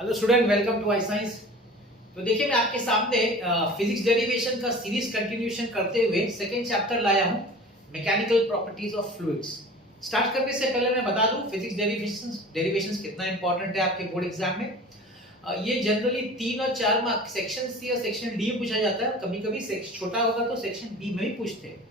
Hello student, welcome to I Science. तो देखिए, मैं आपके सामने फिजिक्स डेरिवेशन का सीरीज कंटिन्यूएशन करते हुए सेकेंड चैप्टर लाया हूं, mechanical properties of fluids. Start करने से पहले मैं बता दूं फिजिक्स डेरिवेशंस कितना इंपॉर्टेंट है आपके बोर्ड एग्जाम में। ये जनरली 3 और 4 मार्क सेक्शन सी और सेक्शन डी में पूछा जाता है। कभी कभी छोटा होगा तो सेक्शन बी में भी पूछते हैं।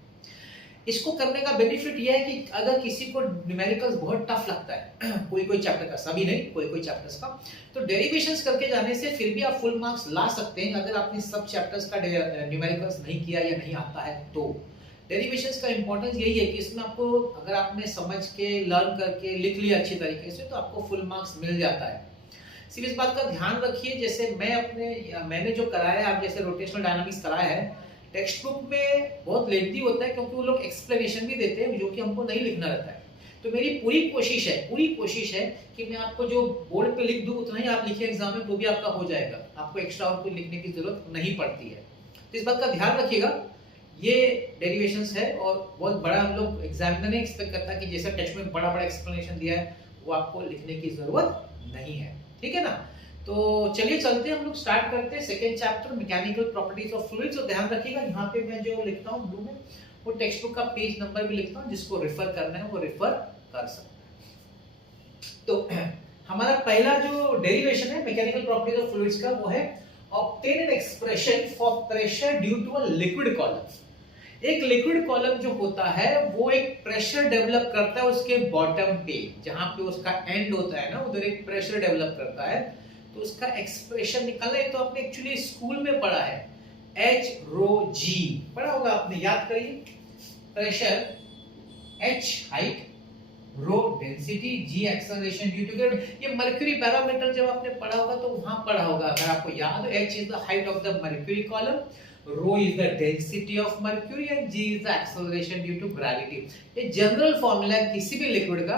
इसको करने का बेनिफिट यह है कि अगर किसी को न्यूमेरिकल्स बहुत टफ लगता है कोई कोई चैप्टर का, सभी नहीं, कोई कोई चैप्टर्स का, तो डेरिवेशंस करके जाने से फिर भी आप फुल मार्क्स ला सकते हैं अगर आपने सब चैप्टर्स का न्यूमेरिकल्स नहीं किया या नहीं आता है। तो डेरिवेशंस का इंपॉर्टेंस यही है कि इसमें आपको, अगर आपने समझ के लर्न करके लिख लिया अच्छी तरीके से, तो आपको फुल मार्क्स मिल जाता है। सिर्फ इस बात का ध्यान रखिए, जैसे मैंने जो कराया है, आप जैसे रोटेशनल डायनामिक्स कराया है, टेक्स्ट बुक में बहुत लेंथी होता है क्योंकि वो लोग एक्सप्लेनेशन भी देते हैं जो कि हमको नहीं लिखना रहता है। तो मेरी पूरी कोशिश है कि मैं आपको जो बोर्ड पे लिख दूं उतना ही आप लिखिए एग्जाम में, तो भी आपका हो जाएगा। आपको एक्स्ट्रा और कुछ लिखने की जरूरत नहीं पड़ती है। तो इस बात का ध्यान रखिएगा। ये डेरिवेशंस है और बहुत बड़ा हम लोग एग्जामिनर नहीं एक्सपेक्ट करता कि जैसे टेक्स्ट में बड़ा बड़ा एक्सप्लेनेशन दिया है वो आपको लिखने की जरूरत नहीं है। ठीक है ना? तो चलिए चलते हैं, हम लोग स्टार्ट करते हैं second chapter, mechanical properties of fluids. और ध्यान रखिएगा, यहाँ पे मैं जो लिखता हूँ ब्लू में, वो टेक्स्ट बुक का पेज नंबर भी लिखता हूँ, जिसको रेफर करना है वो रेफर कर सकता है। तो हमारा पहला जो डेरिवेशन है मैकेनिकल प्रॉपर्टीज ऑफ फ्लूइड्स का, वो है obtain an expression for pressure due to a liquid column. एक लिक्विड कॉलम जो होता है वो एक प्रेशर डेवलप करता है उसके बॉटम पे, जहां पे उसका एंड होता है ना, उधर एक प्रेशर डेवलप करता है। तो उसका एक्सप्रेशन निकालना है। तो आपने एक्चुअली स्कूल में पढ़ा है, H रो G पढ़ा होगा आपने, याद करिए। Pressure, H height, rho density, G acceleration due to gravity. ये मर्क्यूरी पैरामीटर जब आपने पढ़ा होगा तो वहां पढ़ा होगा, अगर आपको याद हो। H is the height of the mercury column, rho is the density of mercury and G is the acceleration due to gravity. ये जनरल फार्मूला है किसी भी लिक्विड का।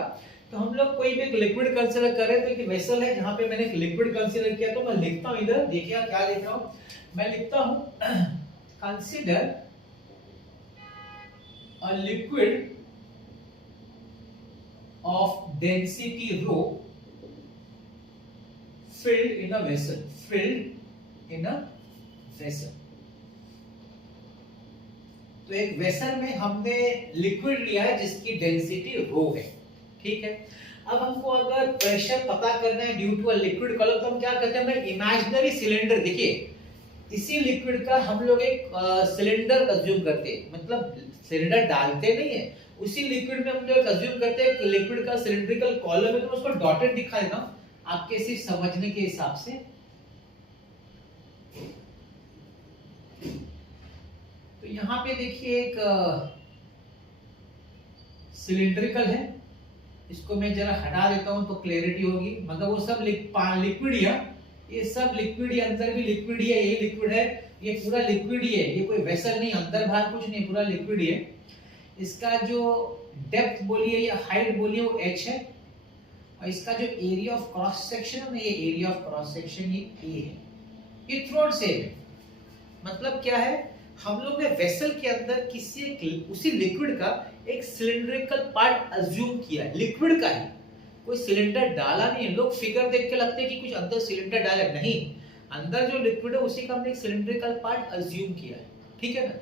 तो हम लोग कोई भी एक लिक्विड कंसीडर कर रहे थे कि वेसल है जहां पे मैंने एक लिक्विड कंसीडर किया, तो मैं लिखता हूं इधर, देखिए क्या लिख रहा हूं। मैं लिखता हूं consider a liquid of density rho filled in a vessel, filled in a vessel। तो एक वेसल में हमने लिक्विड लिया है जिसकी डेंसिटी रो है। ठीक है, अब हमको अगर प्रेशर पता करना है due to a liquid column, तो हम क्या करते हैं, मैं इमेजिनरी सिलेंडर, देखिए इसी लिक्विड का हम लोग एक सिलेंडर अज्यूम करते हैं, मतलब सिलेंडर डालते नहीं है, उसी लिक्विड में हम लोग अज्यूम करते हैं कि लिक्विड का सिलेंड्रिकल कॉलम है। तो उसको डॉटेड दिखा देता हूं आपके सिर्फ समझने के हिसाब से। तो यहां पे देखिए एक सिलिंड्रिकल है, इसको मैं जरा हटा देता हूं तो क्लैरिटी होगी। मतलब वो सब लिक्विड ही है, ये सब लिक्विड ही, अंदर भी लिक्विड ही है, ये लिक्विड है, ये पूरा लिक्विड ही है, ये कोई वेसल नहीं, अंदर बाहर कुछ नहीं, पूरा लिक्विड ही है। इसका जो डेप्थ बोलिए या हाइट बोलिए वो h है, और इसका जो एरिया ऑफ क्रॉस सेक्शन है ना, ये एरिया ऑफ क्रॉस सेक्शन ये a है। ये थ्रोट सेम है। मतलब क्या है, हम लोग ने वेसल के अंदर उसी लिक्विड का एक सिलिंड्रिकल पार्ट अज्यूम किया है, लिक्विड का ही, कोई सिलेंडर डाला नहीं है। लोग फिगर देख के लगते हैं कि कुछ अंदर सिलेंडर डाला, नहीं, अंदर जो लिक्विड है उसी का हमने एक सिलिंड्रिकल पार्ट अज्यूम किया है। ठीक है ना?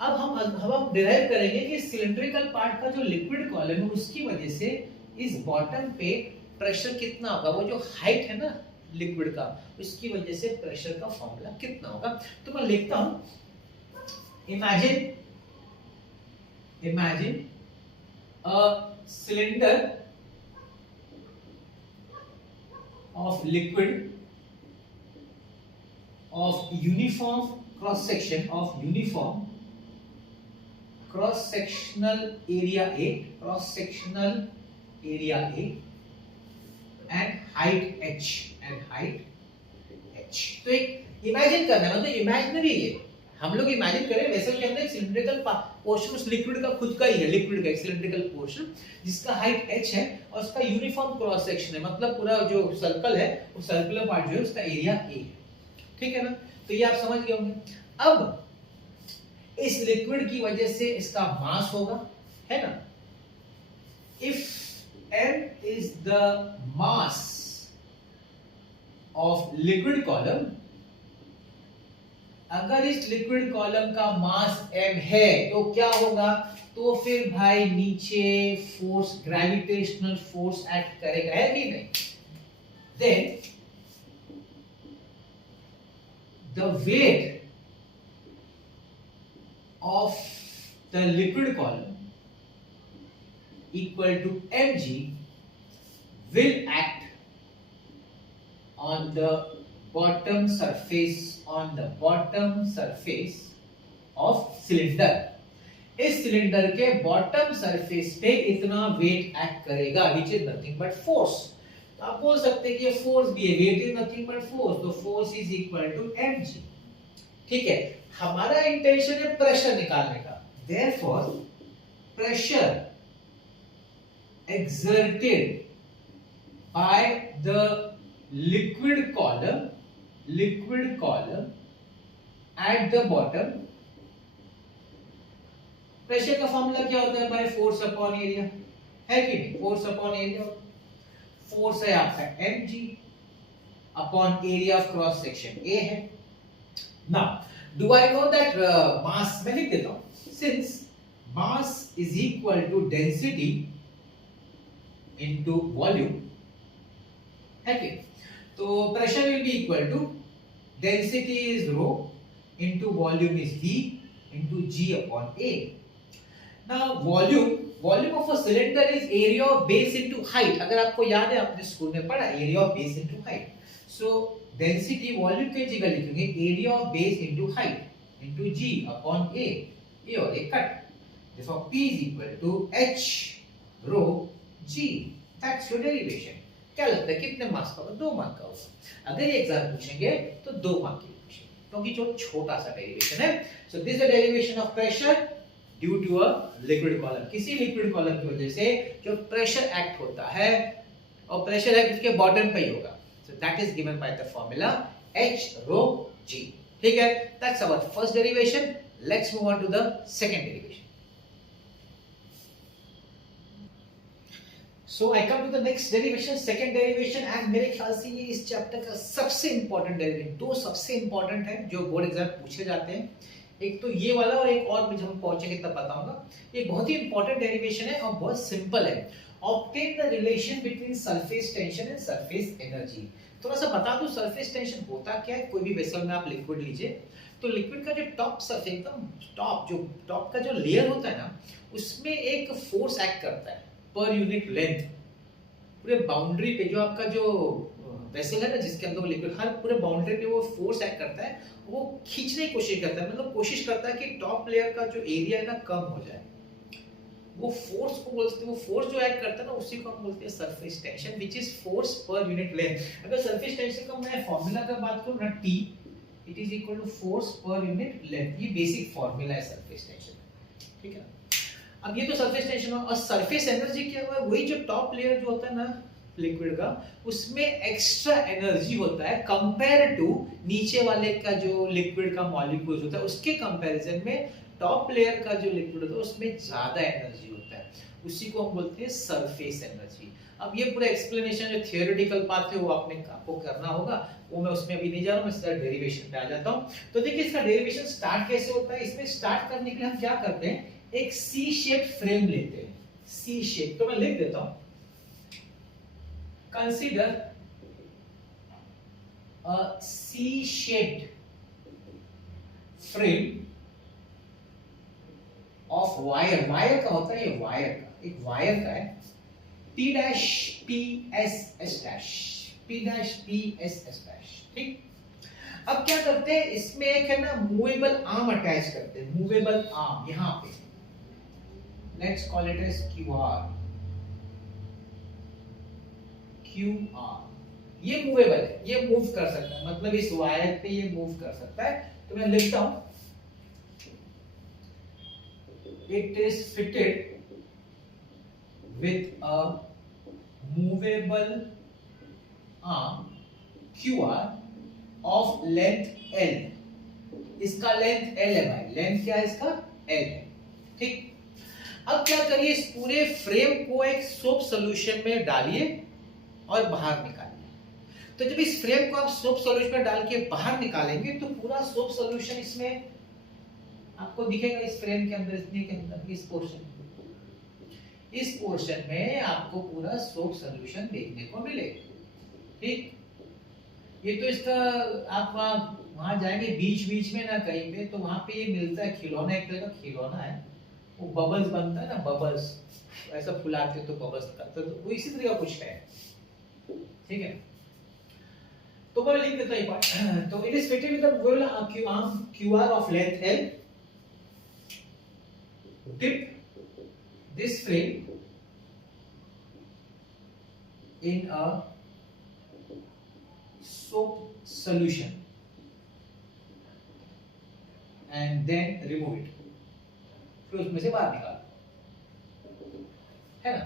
अब हम डिराइव करेंगे कि सिलिंड्रिकल पार्ट का जो लिक्विड कॉलम है उसकी वजह से इस बॉटम पे प्रेशर कितना होगा, वो जो हाइट है ना लिक्विड का, उसकी वजह से प्रेशर का फॉर्मूला कितना होगा। तो मैं लिखता हूं, imagine a cylinder of liquid of uniform cross sectional area A and height h तो एक इमेजिन करना है, मतलब इमेजिनरी है। हम लोग इमेजिन करें वेसल के अंदर एक सिलिंड्रिकल पोर्शन उस लिक्विड का खुद का ही है, लिक्विड का एक सिलिंड्रिकल पोर्शन जिसका हाइट h है और उसका यूनिफॉर्म क्रॉस सेक्शन है, मतलब पूरा जो सर्कल है वो सर्कुलर पार्ट जो है उसका एरिया a है। ठीक है ना? तो ये आप समझ गए होंगे। अब इस लिक्विड की वजह से इसका मास होगा, है ना? If m is the mass of liquid column, अगर इस लिक्विड कॉलम का मास m है तो क्या होगा, तो फिर भाई नीचे फोर्स, ग्रेविटेशनल फोर्स एक्ट करेगा, है कि नहीं? Then the weight of the liquid column equal to mg will act on the bottom surface of cylinder. इस सिलेंडर के बॉटम सरफेस पे इतना वेट एक्ट करेगा, which is nothing but force. तो आप बोल सकते हैं कि ये फोर्स भी है, weight is nothing but force, तो force is equal to mg. ठीक है, हमारा इंटेंशन है प्रेशर निकालने का. Therefore pressure exerted by the liquid column at the bottom. Pressure का फॉर्मूला क्या होता है भाई? फोर्स अपॉन एरिया, है कि नहीं? फोर्स अपॉन एरिया, फोर्स है आपका mg upon area of cross section a है. Now do I know that mass, मैं लिख देता हूं, since mass is equal to density into volume, है कि? तो pressure will be equal to density is rho into volume is v into g upon a. Now volume of a cylinder is area of base into height. अगर आपको याद है, आपने school में पढ़ा, area of base into height. So density volume की जगह लिखेंगे area of base into height into g upon a. ये और एक cut. Therefore p is equal to h rho g. That's your derivation. क्या लगता है कितने मार्क्स का होगा? 2 मार्क का होगा. अगर ये एग्जाम पूछेंगे तो 2 मार्क की पूछेंगे, क्योंकि जो छोटा सा डेरिवेशन है. So this is the derivation of pressure due to a liquid column. किसी लिक्विड कॉलम की वजह से जो प्रेशर एक्ट होता है, और प्रेशर एक्ट उसके बॉटम पे ही होगा. So that is given by the formula h rho g. ठीक है, that's our first derivation. Let's move on to the second derivation. So I come to the next derivation, second derivation, and मेरे ख्याल से ये इस chapter का सबसे important derivation. 2 सबसे इंपॉर्टेंट है जो बोर्ड एग्जाम पूछे जाते हैं. एक तो ये वाला और एक और, जब हम पहुंचेंगे तब बताऊंगा. ये बहुत ही इंपॉर्टेंट डेरिवेशन है और बहुत सिंपल है. Obtain the relation between surface tension and surface energy. थोड़ा सा बता दूं सरफेस टेंशन होता क्या है. कोई भी वेसल में आप लिक्विड लीजिए, तो लिक्विड का जो टॉप सरफेस, एकदम टॉप का जो लेयर होता है ना, उसमें एक फोर्स एक्ट करता है पर यूनिट लेंथ. पूरे बाउंड्री पे जो आपका जो वेसल है ना, जिसके अंदर वो लिक्विड, हर पूरे बाउंड्री पे वो फोर्स एक्ट करता है. वो खींचने की कोशिश करता है, मतलब कोशिश करता है कि टॉप लेयर का जो एरिया है ना कम हो जाए. वो फोर्स को बोलते हैं, वो फोर्स जो एक्ट करता है ना, उसी को हम बोलते हैं surface tension, which is force per unit length. अगर सरफेस टेंशन का मैं फार्मूला का बात करूं ना, T it is equal to force per unit length. ये बेसिक फार्मूला है सरफेस टेंशन. ठीक है. अब ये तो सरफेस टेंशन हो, और सरफेस एनर्जी क्या हुआ? वही जो टॉप लेयर जो होता है ना लिक्विड का, उसमें एक्स्ट्रा एनर्जी होता है कंपेयर टू नीचे वाले का जो लिक्विड का मॉलिक्यूल्स होता है, उसके कंपैरिजन में टॉप लेयर का जो लिक्विड होता है उसमें ज्यादा एनर्जी होता है. उसी को हम बोलते हैं सरफेस एनर्जी. अब ये पूरा एक्सप्लेनेशन जो थियोरेटिकल पार्ट है वो आपको करना होगा, वो मैं उसमें अभी नहीं जा रहा हूं. मैं सीधा डेरिवेशन पे आ जाता हूं. तो देखिए इसका डेरिवेशन स्टार्ट कैसे होता है. इसमें स्टार्ट करने के लिए हम क्या करते हैं, एक सी शेप फ्रेम लेते हैं. सी शेप, तो मैं लिख देता हूं, consider a C shaped frame of wire. Wire का होता है, ये वायर का, एक वायर का है, P dash P S S dash, P dash P S S dash. ठीक. अब क्या करते हैं, इसमें एक है ना मूवेबल आर्म अटैच करते हैं. मूवेबल आर्म यहां पे, let's call it as QR. ये मूवेबल है, ये मूव कर सकता है, मतलब इस वायर पे ये मूव कर सकता है. तो मैं लिखता हूं, it is fitted with a movable arm QR of length L. इसका लेंथ L है भाई. लेंथ क्या है इसका? L है. ठीक. अब क्या करिए, इस पूरे फ्रेम को एक सोप सॉल्यूशन में डालिए और बाहर निकालिए. तो जब इस फ्रेम को आप सोप सॉल्यूशन में डाल के बाहर निकालेंगे तो पूरा सोप सॉल्यूशन इसमें आपको दिखेगा, इस फ्रेम के अंदर, इस पोर्शन में आपको पूरा सोप सॉल्यूशन देखने को मिलेगा। ठीक, ये तो इसका आप वहां जाएंगे बीच बीच में ना कहीं पे, तो वहां पे ये मिलता है खिलौना, एक तरह का खिलौना है, वो बबल्स बनता है ना, बबल्स ऐसा फुलाते तो बबल्स का, तो वो इसी तरह का कुछ है। ठीक है, तो मैं लिख देता हूं। तो it is fitted with the goal arm QR of length L, dip this frame in a soap solution and then remove it, फिर उसमें से बाहर निकालो, है ना।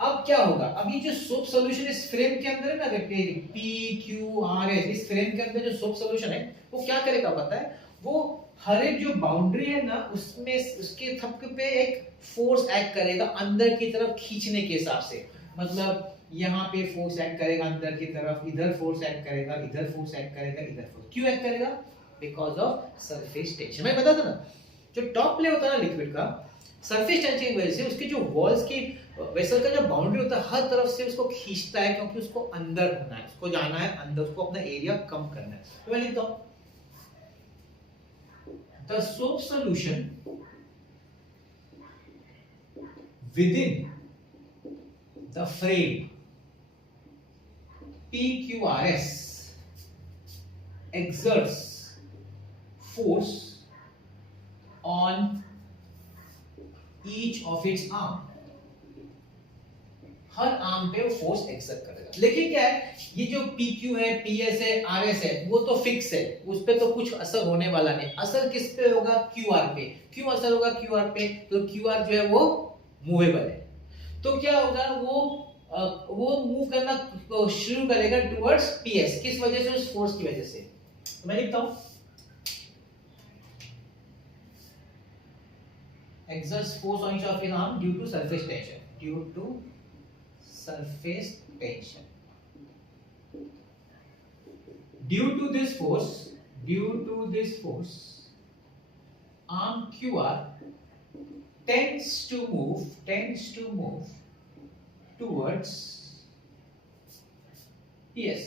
अब क्या होगा, अब ये जो सोप सॉल्यूशन इस फ्रेम के अंदर है ना, PQRS, इस फ्रेम के अंदर जो सोप सॉल्यूशन है वो क्या करेगा पता है, वो हर एक जो बाउंड्री है ना उसमें उसके थप पे एक फोर्स एक्ट करेगा अंदर की तरफ खींचने के हिसाब से। मतलब यहाँ पे फोर्स एक्ट करेगा अंदर की तरफ, इधर फोर्स एक्ट करेगा, इधर फोर्स एक्ट करेगा, इधर फोर्स क्यों एक्ट करेगा, बिकॉज ऑफ सरफेस टेंशन। मैं बता था ना, जो टॉप लेयर होता है ना लिक्विड का, सरफेस टेंशन की वजह से उसके जो वॉल्स की वेसल का जो बाउंड्री होता है हर तरफ से उसको खींचता है, क्योंकि उसको अंदर होना है, उसको जाना है अंदर, उसको अपना एरिया कम करना है। तो मैं लिखता हूं the soap solution within the frame PQRS exerts force on each of its arm, her arm पे वो फोर्स एक्सर्ट करेगा। लेकिन क्या है, ये जो PQ है, PS है, RS है, वो तो फिक्स है, उस पे तो कुछ असर होने वाला नहीं। असर किस पे होगा, QR पे। क्यों असर होगा QR पे, तो QR जो है वो मूवेबल है, तो क्या होगा, वो मूव करना शुरू करेगा टुवर्ड्स PS, किस वजह से, उस फोर्स की वजह से। तो मैं लिखता हूं exerts force on each of his arm due to surface tension, due to surface tension. Due to this force, arm QR tends to move towards PS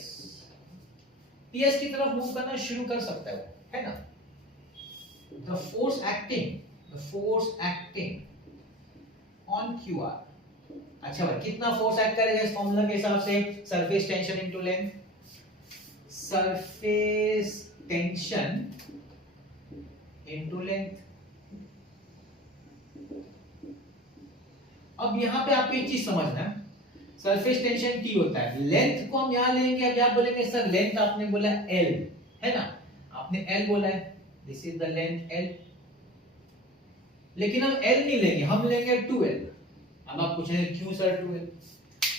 की तरफ मूव करना शुरू कर सकता है वो, है ना। The force acting on QR, अच्छा भाई कितना फोर्स एक्ट करेगा इस फॉर्मूला के हिसाब से, surface tension into length, surface tension into length. अब यहां पे आपको एक चीज समझना है, सरफेस टेंशन T होता है, लेंथ को हम यहां लेंगे, अब यहां बोलेंगे सर लेंथ आपने बोला L है ना, आपने L बोला है, this is the length L, लेकिन हम L नहीं लेंगे, हम लेंगे 2L। अब आप पूछेंगे क्यों सर 2L,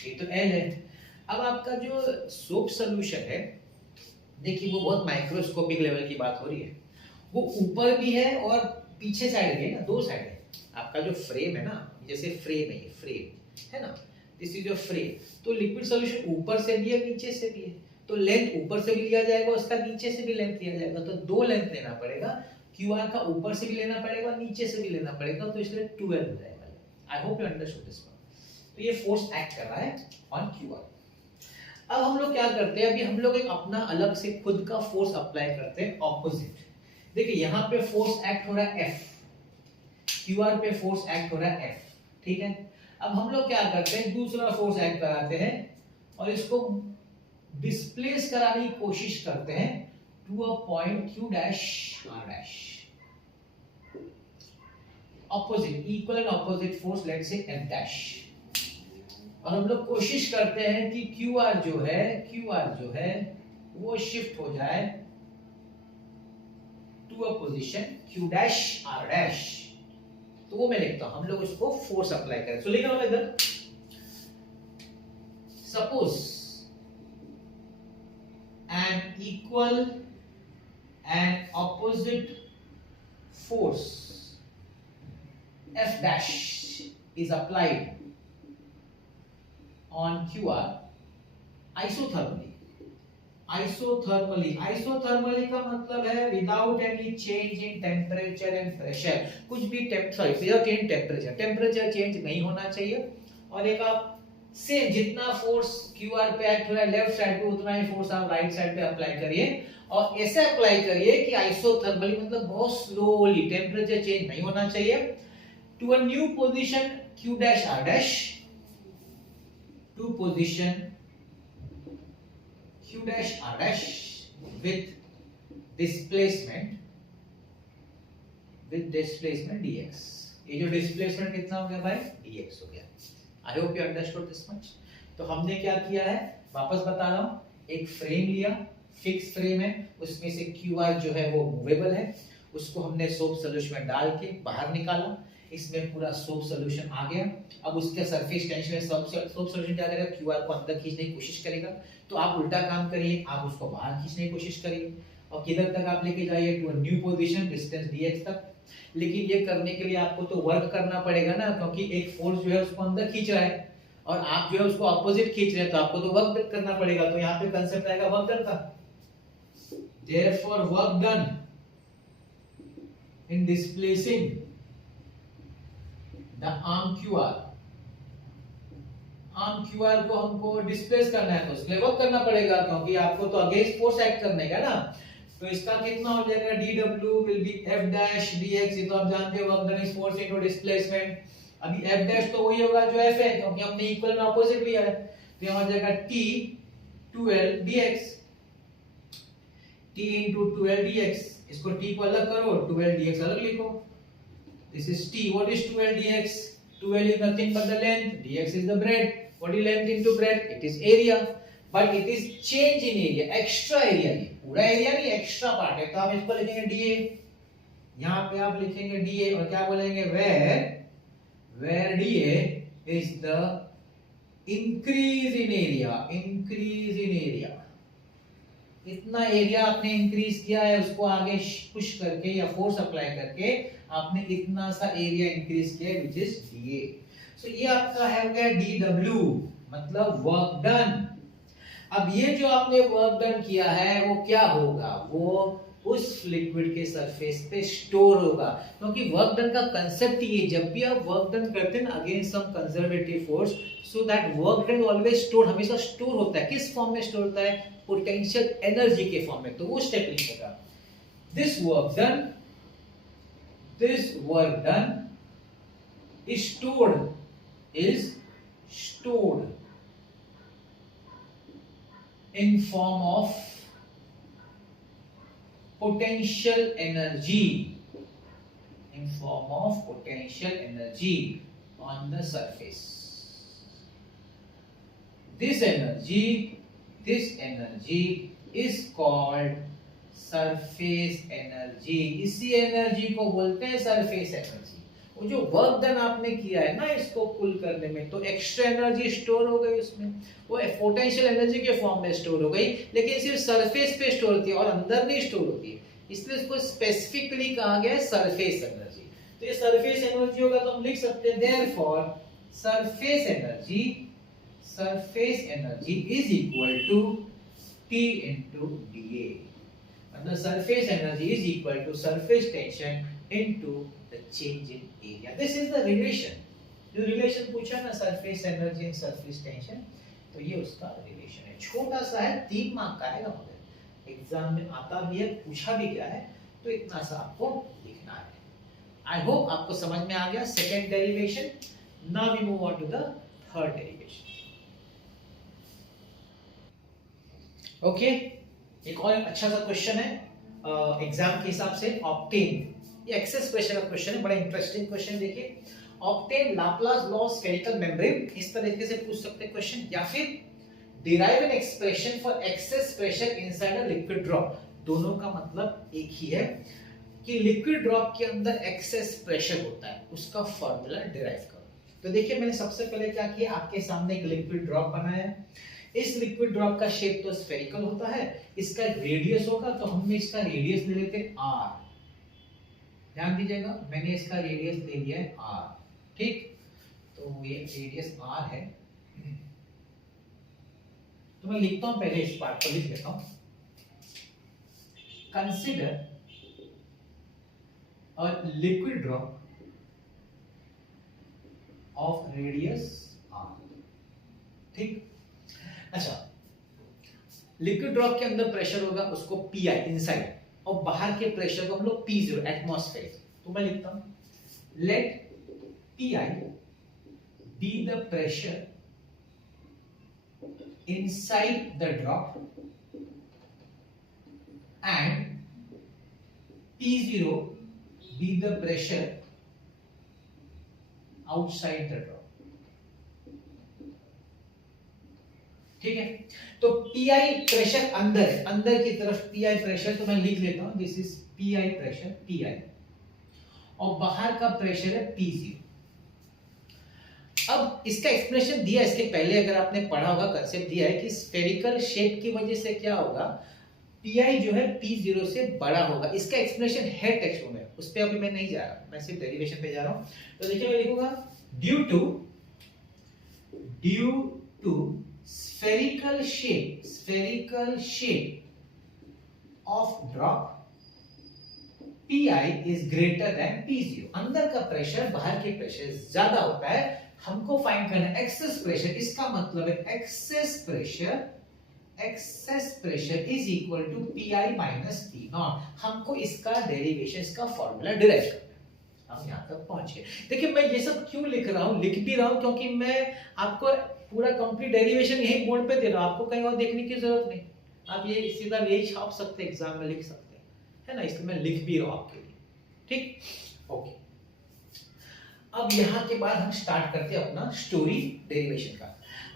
ये तो L है। अब आपका जो सोप सॉल्यूशन है, देखिए वो बहुत माइक्रोस्कोपिक लेवल की बात हो रही है, वो ऊपर भी है और पीछे साइड भी है ना, दो साइड है। आपका जो फ्रेम है ना, जैसे फ्रेम है, ये फ्रेम है ना, दिस इज योर फ्रेम, तो लिक्विड सॉल्यूशन ऊपर से भी है नीचे से भी है, तो लेंथ ऊपर से भी लिया जाएगा, उसका नीचे से भी लेंथ लिया जाएगा, तो दो लेंथ लेना पड़ेगा, QR का ऊपर से भी लेना पड़ेगा, नीचे से भी लेना पड़ेगा, तो इसलिए 2L हो जाएगा। I hope you understood this one. तो ये फोर्स एक्ट कर रहा है ऑन QR। अब हम लोग क्या करते हैं, अभी हम लोग एक अपना अलग से खुद का फोर्स अप्लाई करते हैं ऑपोजिट। देखिए यहाँ पे फोर्स एक्ट हो रहा है F, QR पे फोर्स एक्ट हो रहा है F, ठीक है। अब हम लोग क्या करते हैं, दूसरा फोर्स एक्ट कराते हैं और इसको डिस्प्लेस कराने की कोशिश करते हैं to a point Q dash R dash, opposite, equal and opposite force, let's say F dash, और हम लोग कोशिश करते हैं कि QR जो है वो शिफ्ट हो जाए to a position Q dash R dash, तो वो मैं लिखता हूं, हम लोग उसको फोर्स अप्लाई करें। सो लिखना होगा इधर, suppose an equal and opposite force F dash is applied on QR, I isothermally. Isothermally का मतलब है without any change in temperature and pressure, कुछ भी टेम्परेचर चेंज नहीं होना चाहिए। और एक आप सेम जितना फोर्स क्यूआर पे एक्ट हो रहा है लेफ्ट साइड पे, उतना ही फोर्स आप राइट साइड पे अप्लाई करिए, और ऐसे अप्लाई करिए कि आइसोथर्मली मतलब बहुत स्लोली, टेम्परेचर चेंज नहीं होना चाहिए। To a new position q dash r dash, to position q dash r dash with displacement dx। ये जो डिस्प्लेसमेंट कितना हो गया भाई, dx हो गया। I hope you understood this much. तो हमने क्या किया है, वापस बता रहा हूं, एक फ्रेम लिया, फिक्स फ्रेम है, उसमें से QR जो है वो मूवेबल है, उसको हमने सोप सॉल्यूशन में डाल के बाहर निकाला, इसमें पूरा सोप सॉल्यूशन आ गया। अब उसके सरफेस टेंशन सोप सॉल्यूशन क्या करेगा, QR को अंदर खींचने की कोशिश करेगा। तो आप उल्टा काम करिए, आप उसको बाहर खींचने की कोशिश करिए, और किधर तक आप लेके जाइए, to a new position distance dx तक। लेकिन ये करने के लिए आपको तो वर्क करना पड़ेगा ना, क्योंकि एक फोर्स जो है उसको अंदर खींच रहा है और आप जो है उसको ऑपोजिट खींच रहे हैं, तो आपको तो वर्क करना पड़ेगा। तो यहाँ पे कंसेप्ट आएगा वर्क डन का। Therefore work done in displacing the arm QR, arm QR को हमको डिस्प्लेस करना है, तो उसके वर्क करना पड़ेगा, क्योंकि आपको तो अगेंस्ट फोर्स एक्ट करने का ना। तो इसका कितना हो जाएगा, dw will be f dash dx। ये तो आप जानते हो, work done is force into displacement. अभी f डैश तो वही होगा जो f है, क्योंकि हमने इक्वल में ऑपोजिट लिया है। तो यहां हो जाएगा t 2l dx, t into 2l dx। इसको t को अलग करो, 2l dx अलग लिखो। This is t. What is 2l dx? 2l is nothing but the length, dx is the breadth. What is length into breadth? It is area, but it is change in area, extra area। ये पूरा area नहीं, extra part है, तो आप इसको लिखेंगे dA। यहाँ पे आप लिखेंगे dA और क्या बोलेंगे, where dA is the increase in area। इतना एरिया आपने इंक्रीज किया है, उसको आगे पुश करके या फोर्स अप्लाई करके आपने इतना सा एरिया इंक्रीज किया है, व्हिच इज dA। सो ये आपका है हो गया dW, मतलब वर्क डन। अब ये जो आपने वर्क डन किया है वो क्या होगा, वो उस लिक्विड के सरफेस पे स्टोर होगा, क्योंकि वर्क डन का कंसेप्ट ये, जब भी आप वर्क डन करते हैं ना against some conservative force, so that work done always store, हमेशा स्टोर होता है। किस फॉर्म में स्टोर होता है, पोटेंशियल एनर्जी के फॉर्म में। तो वो स्टेप लिखेगा, this work done is stored in form of potential energy, on the surface। this energy is called surface energy। इसी एनर्जी को बोलते हैं सरफेस एनर्जी। वो जो वर्क डन आपने किया है ना इसको पुल करने में, तो एक्स्ट्रा एनर्जी स्टोर हो गई उसमें, वो पोटेंशियल एनर्जी के फॉर्म में स्टोर हो गई, लेकिन सिर्फ सरफेस पे स्टोर होती है और अंदर नहीं स्टोर होती है, इसलिए इसको स्पेसिफिकली कहा गया है सरफेस एनर्जी। तो ये सरफेस एनर्जी होगा तो हम लिख सकते हैं therefore surface energy is equal to T into dA, मतलब surface energy is equal to surface tension into the change in area। this is the relation, जो रिलेशन पूछा ना surface energy and surface tension, तो ये उसका relation है। छोटा सा है, 3 मार्क का आएगा, मगर एग्जाम में आता भी है, पूछा भी गया है, तो इतना सा आपको लिखना है। आई होप आपको समझ में आ गया second derivation. Now we move on to the third derivation. Okay, एक और अच्छा सा क्वेश्चन है एग्जाम के हिसाब से, ऑब्टेन, ये एक्सेस प्रेशर का क्वेश्चन है, बड़ा इंटरेस्टिंग क्वेश्चन। देखिए, obtain Laplace law spherical membrane, इस तरीके से पूछ सकते हैं क्वेश्चन, या फिर derive N expression for excess pressure inside a liquid drop. दोनों का मतलब एक ही है कि लिक्विड ड्रॉप के अंदर एक्सेस प्रेशर होता है, उसका फॉर्मूला डिराइव करो। तो देखिए, मैंने सबसे पहले क्या किया, आपके सामने एक लिक्विड ड्रॉप बनाया। इस लिक्विड ड्रॉप का शेप तो स्फेरिकल होता है, इसका रेडियस होगा, तो हमने इसका रेडियस ले लेते हैं r। ध्यान दीजिएगा, मैंने इसका रेडियस ले लिया है r, ठीक। तो ये रेडियस r है, तो मैं लिखता हूं, पहले इस पार्ट को लिख लेता हूं। Consider a liquid drop of radius R. ठीक, अच्छा, लिक्विड ड्रॉप के अंदर प्रेशर होगा उसको पीआई इनसाइड, और बाहर के प्रेशर को हम लोग P0 एटमॉस्फेयर। तो मैं लिखता हूं let PI be the pressure inside the drop and P0 be the pressure outside the drop। ठीक है, तो पीआई प्रेशर अंदर है, अंदर की तरफ पीआई प्रेशर, तो मैं लिख लेता हूं this is pi pressure, pi, और बाहर का प्रेशर है P0। अब इसका एक्सप्रेशन दिया, इसके पहले अगर आपने पढ़ा होगा कंसेप्ट दिया है कि स्फेरिकल शेप की वजह से क्या होगा, पीआई जो है P0 से बड़ा होगा। इसका एक्सप्रेशन है टेक्स्ट में, उस पे अभी मैं नहीं जा रहा, मैं सिर्फ डेरिवेशन पे जा रहा हूं। तो देखिए मैं लिखूंगा due to spherical shape of drop PI is greater than P0। अंदर का प्रेशर बाहर के प्रेशर ज्यादा होता है, हमको फाइंड करना है एक्सेस प्रेशर। इसका मतलब है excess pressure is equal to PI minus P0। हमको इसका डेरिवेशन, इसका फॉर्मूला डिराइव करना है। हम यहां तक पहुंचे। देखिए मैं ये सब क्यों लिख रहा हूं, लिख भी रहा हूं क्योंकि मैं आपको पूरा कंप्लीट डेरिवेशन यही बोर्ड पे दे रहा हूं, आपको कहीं और देखने की जरूरत नहीं। आप ये सीधा यही छाप सकते हैं, एग्जाम में लिख सकते हैं, है ना, इसलिए मैं लिख भी रहा हूं आपके लिए। ठीक, ओके। अब यहां के बाद हम स्टार्ट करते हैं अपना स्टोरी डेरिवेशन का।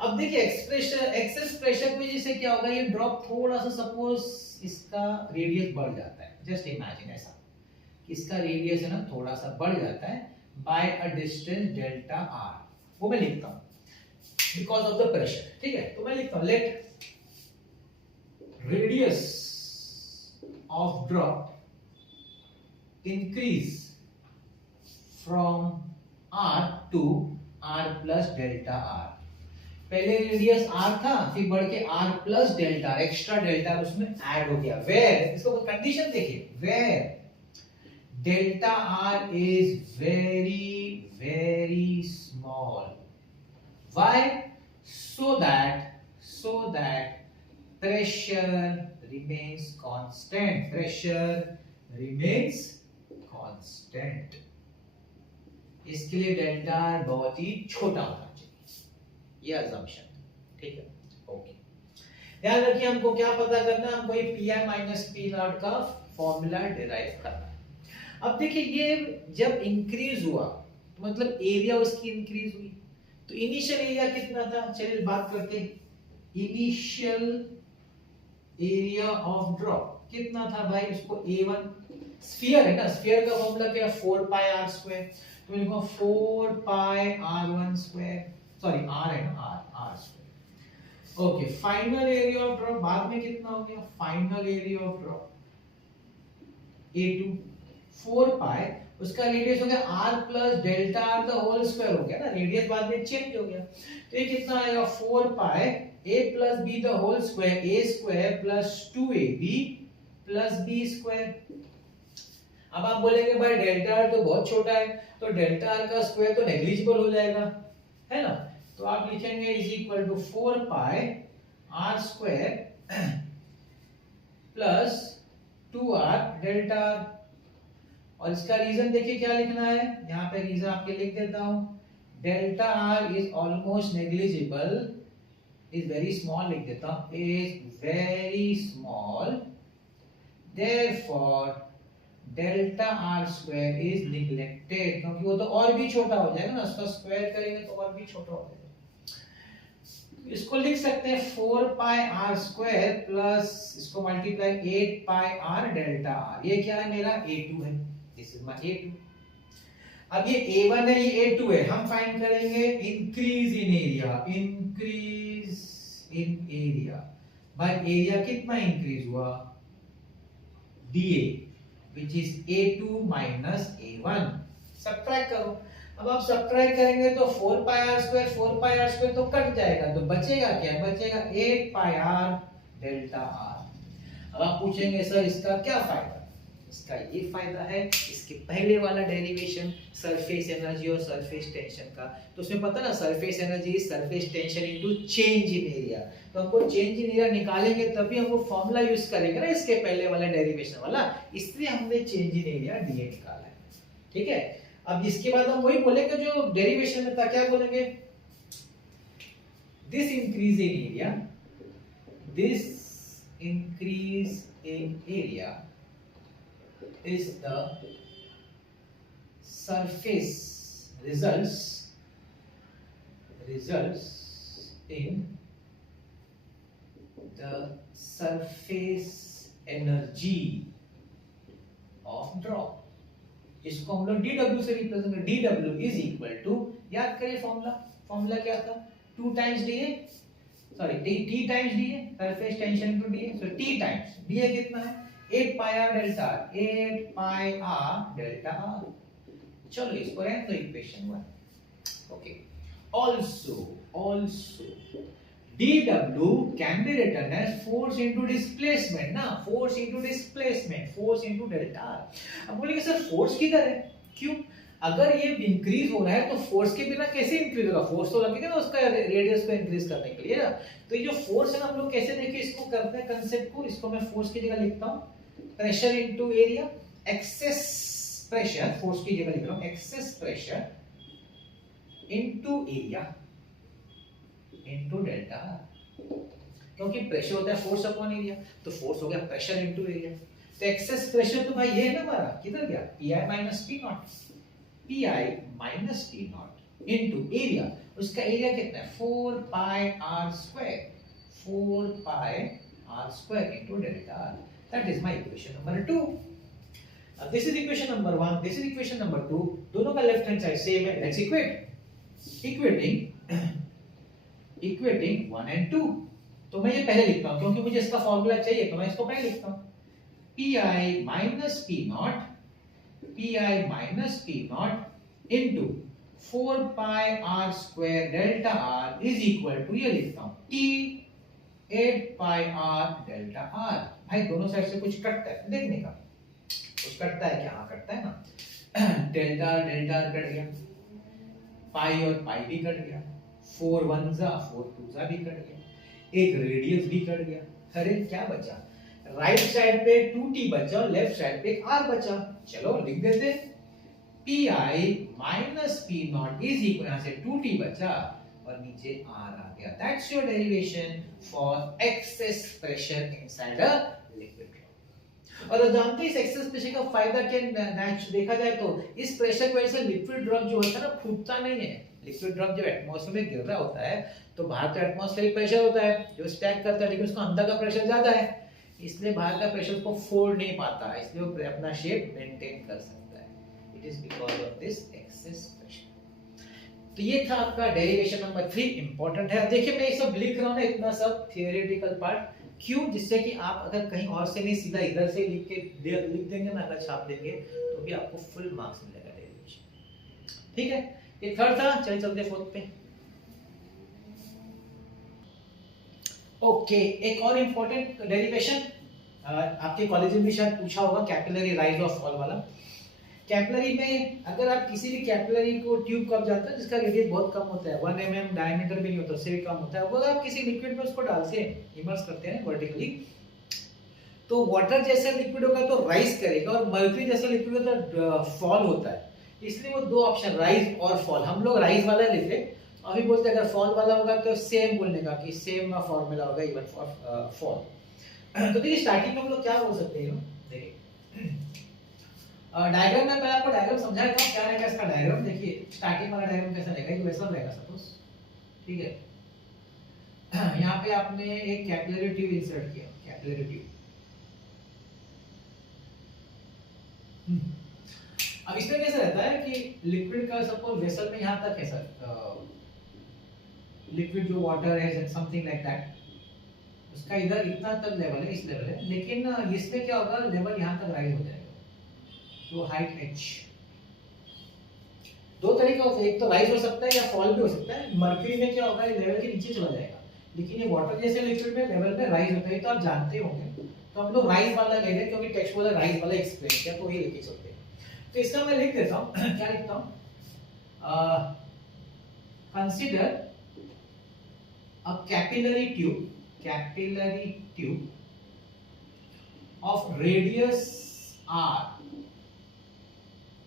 अब देखिए एक्सेस प्रेशर की वजह से क्या होगा, ये ड्रॉप थोड़ा सा, सपोज इसका रेडियस बढ़ जाता है, जस्ट इमेजिन ऐसा, इसका रेडियस है ना थोड़ा सा बढ़ जाता है by a distance delta R, वो मैं लिखता हूं बिकॉज ऑफ द प्रेशर। ठीक है, तो मैं लिखता हूं let radius of drop increase from R to R plus delta R. पहले रेडियस आर था, फिर बढ़ के R plus delta, extra delta उसमें ऐड हो गया। वेयर, इसको कंडीशन देखिए, where delta r is very small। why? so that pressure remains constant, इसके लिए डेल्टा आर बहुत ही छोटा होना चाहिए, ये अजम्पशन। ठीक है, ओके। ध्यान रखिए हमको क्या पता करना है, हमको ये P I minus P not का फॉर्मूला डिराइव करना है। अब देखिए ये जब इंक्रीज हुआ तो मतलब एरिया उसकी इंक्रीज हुई, तो इनिशियल एरिया कितना था, चलिए बात करते हैं। इनिशियल एरिया ऑफ ड्रॉप कितना था भाई, उसको A1, स्फीयर है ना, स्फीयर का फॉर्मूला क्या है 4 पाई r स्क्वायर, तो मैं लिखूंगा 4 पाई r1 स्क्वायर, सॉरी r है ना, r square. Okay, final area of drop बाद में कितना हो गया, final area of drop A2 4 pi, उसका रेडियस हो गया r plus delta r the whole square हो गया ना, रेडियस बाद में चेंज हो गया, तो ये कितना आएगा 4 pi a plus b the whole square, a square plus 2ab plus b square. अब आप बोलेंगे भाई डेल्टा r तो बहुत छोटा है, तो डेल्टा r का स्क्वायर तो नेग्लिजिबल हो जाएगा, है ना, तो आप लिखेंगे is equal to 4 pi r square plus 2r delta r। और इसका रीजन देखिए क्या लिखना है, यहाँ पे रीजन आपके लिख देता हूं, delta R is almost negligible, is very small लिख देता हूं, is very small, therefore delta R square is neglected, क्योंकि वो तो और भी छोटा हो जाएगा ना, उसका स्क्वायर करेंगे तो और भी छोटा हो जाएगा। इसको लिख सकते हैं 4 पाई आर स्क्वायर प्लस इसको मल्टीप्लाई 8 पाई आर डेल्टा आर। ये क्या है मेरा A2 है, दिस इज माय A2। अब ये A1 है, ये A2 है, हम फाइंड करेंगे इंक्रीज इन एरिया। भाई एरिया कितना इंक्रीज हुआ, DA which is A2 minus A1, subtract करो। अब आप सब्ट्रैक्ट करेंगे तो 4 पाई आर स्क्वायर तो कट जाएगा, तो बचेगा क्या, बचेगा 8 पाई आर डेल्टा आर। अब आप पूछेंगे सर इसका क्या फायदा, इसका ये फायदा है, इसके पहले वाला डेरिवेशन सरफेस एनर्जी और सरफेस टेंशन का, तो उसमें पता ना surface energy is surface tension into change in area, तो हमको चेंज इन एरिया निकालेंगे तभी हम वो फॉर्मूला यूज करेंगे ना इसके पहले वाला डेरिवेशन वाला, इसलिए हमने चेंज इन एरिया डीए निकाला है। ठीक है, अब इसके बाद हम वही बोलेंगे जो डेरिवेशन में था, क्या बोलेंगे, this increase in area, this increase in area is the surface results in the surface energy of drop। इसको हम लोग dw से रिप्रेजेंट करें, dw इज इक्वल टू, याद करिए फॉर्मूला क्या था, 2 times dA, sorry t times dA, surface tension to dA, सो t टाइम्स dA कितना है 8 pi r delta r, 8 pi r delta r। चलो इसको रहने दो equation 1। Okay, also dw can be written as force into displacement ना, force into displacement, force into delta r। अब बोलेंगे सर फोर्स किधर है, क्यों, अगर ये इंक्रीज हो रहा है तो फोर्स के बिना कैसे इंक्रीज होगा, फोर्स तो लगेगा ना उसका रेडियस को इंक्रीज करने के लिए ना, तो ये जो फोर्स है ना हम लोग कैसे देखिए इसको करते हैं कंसेप्ट को, इसको मैं फोर्स की जगह लिखता हूं pressure into area, excess pressure, force की जगह लिख रहा हूं excess pressure into area into delta, क्योंकि प्रेशर होता है फोर्स अपॉन एरिया, तो फोर्स हो गया प्रेशर इनटू एरिया, तो एक्सेस प्रेशर तो भाई ये है ना हमारा, किधर गया P minus P not into area, उसका एरिया कितना है 4 pi R square into delta R, that is my equation number 2। अब this is equation number 1, this is equation number 2, दोनों का लेफ्ट हैंड साइड सेम है, लेट्स इक्वेटिंग 1 and 2। तो मैं ये पहले लिखता हूं क्योंकि मुझे इसका फार्मूला चाहिए, तो मैं इसको पहले लिखता हूं pi minus p not into 4 pi r square delta r is equal to, ये लिखता हूं t 8 pi r delta r। भाई दोनों साइड से कुछ कटता है, देखने का कुछ कटता है क्या, कटता है ना, डेल्टा कट गया, पाई और पाई भी कट गया, 4 1 जा 4 2 जा भी कट गया, एक रेडियस भी कट गया, अरे क्या बचा, राइट साइड पे 2t बचा और लेफ्ट साइड पे एक r बचा, चलो लिख देते pi minus p not is equal, यहां से 2t बचा और नीचे r आ गया, that's your derivation for excess pressure inside a liquid drop. और जानते हैं इस एक्सेस प्रेशर का फायदा क्या, देखा जाए तो इस प्रेशर की वजह से लिक्विड ड्रॉप जो होता है ना फूटता नहीं है, लिक्विड ड्रॉप जब एटमॉस्फेयर में गिर रहा होता है तो बाहर तो एटमॉस्फेरिक प्रेशर होता है जो स्टैक करता है, लेकिन उसका अंदर का प्रेशर ज्यादा है, इसलिए बाहर का प्रेशर उसको फोड़ नहीं पाता, इसलिए वो अपना शेप मेंटेन कर सकता है, it is because of this access pressure. तो ये था आपका डेरिवेशन नंबर 3, इंपॉर्टेंट है। देखिए मैं ये सब लिख रहा हूं ना, इतना सब थियोरेटिकल पार्ट, क्यों, जिससे कि आप अगर कहीं और से नहीं सीधा इधर से लिख देंगे ना, अगर छाप देंगे तो भी आपको फुल मार्क्स मिलेगा डेरिवेशन। ठीक है, ये थर्ड था, चलिए चलते फोर्थ पे। ओके, एक और इंपॉर्टेंट डेरिवेशन आपके कॉलेज में भी शायद पूछा होगा, कैपिलरी राइज और फॉल वाला। कैपिलरी में अगर आप किसी भी कैपिलरी को ट्यूब कब जाता है जिसका रेडियस बहुत कम होता है, 1 mm डायमीटर भी नहीं होता, उससे भी कम होता है, वो अगर आप किसी लिक्विड में उसको डालते हैं, इमर्स करते हैं वर्टिकली, तो वाटर जैसा लिक्विड होगा तो राइज करेगा और मर्क्यूरी जैसा लिक्विड होगा तो फॉल होता है, इसलिए वो दो ऑप्शन राइज और फॉल, हम लोग राइज वाला लेते, अभी बोलते अगर फॉल वाला होगा तो सेम बोलने का कि सेम फॉर्मूला होगा इवन फॉर फॉल। तो देखिए स्टार्टिंग में हम लोग क्या बोल सकते हैं, देखिए डायग्राम में पहले आपको डायग्राम समझाया था, क्या रहेगा इसका डायग्राम, देखिए स्टार्टिंग वाला डायग्राम कैसा रहेगा, ये वैसा रहेगा सपोज, ठीक है, यहाँ पे आपने एक कैपिलरी ट्यूब इंसर्ट किया, कैपिलरी ट्यूब, अब इसमें कैसा रहता है कि लिक्विड का सपोज वेसल में यहाँ तक है सर, लिक्विड जो वाटर है समथिंग लाइक दैट, उसका इधर इतना तक लेवल है, इस लेवल है, लेकिन इसमें क्या होगा लेवल यहाँ तक राइज हो जाएगा, तो हाइट h, दो तरीका होता है, एक तो राइज हो सकता है या फॉल भी हो सकता है। मर्क्यूरी में क्या होगा, लेवल के नीचे चला जाएगा, लेकिन ये वाटर जैसे लिक्विड में लेवल में राइज होता है, तो आप जानते होंगे। तो हम लोग राइज वाला ले रहे हैं क्योंकि टेक्स्ट वाला राइज वाला एक्सप्लेन किया, तो वही लेके चलते हैं। तो इसका मैं लिख देता हूँ क्या लिखता हूँ, consider a capillary tube of radius r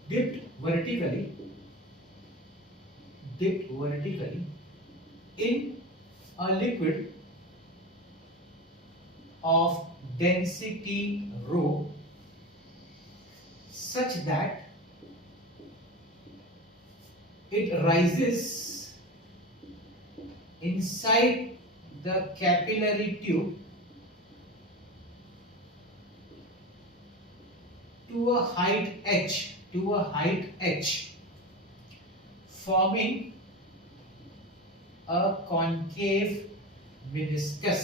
dipped vertically in a liquid of density rho such that it rises inside the capillary tube to a height h, forming a concave meniscus।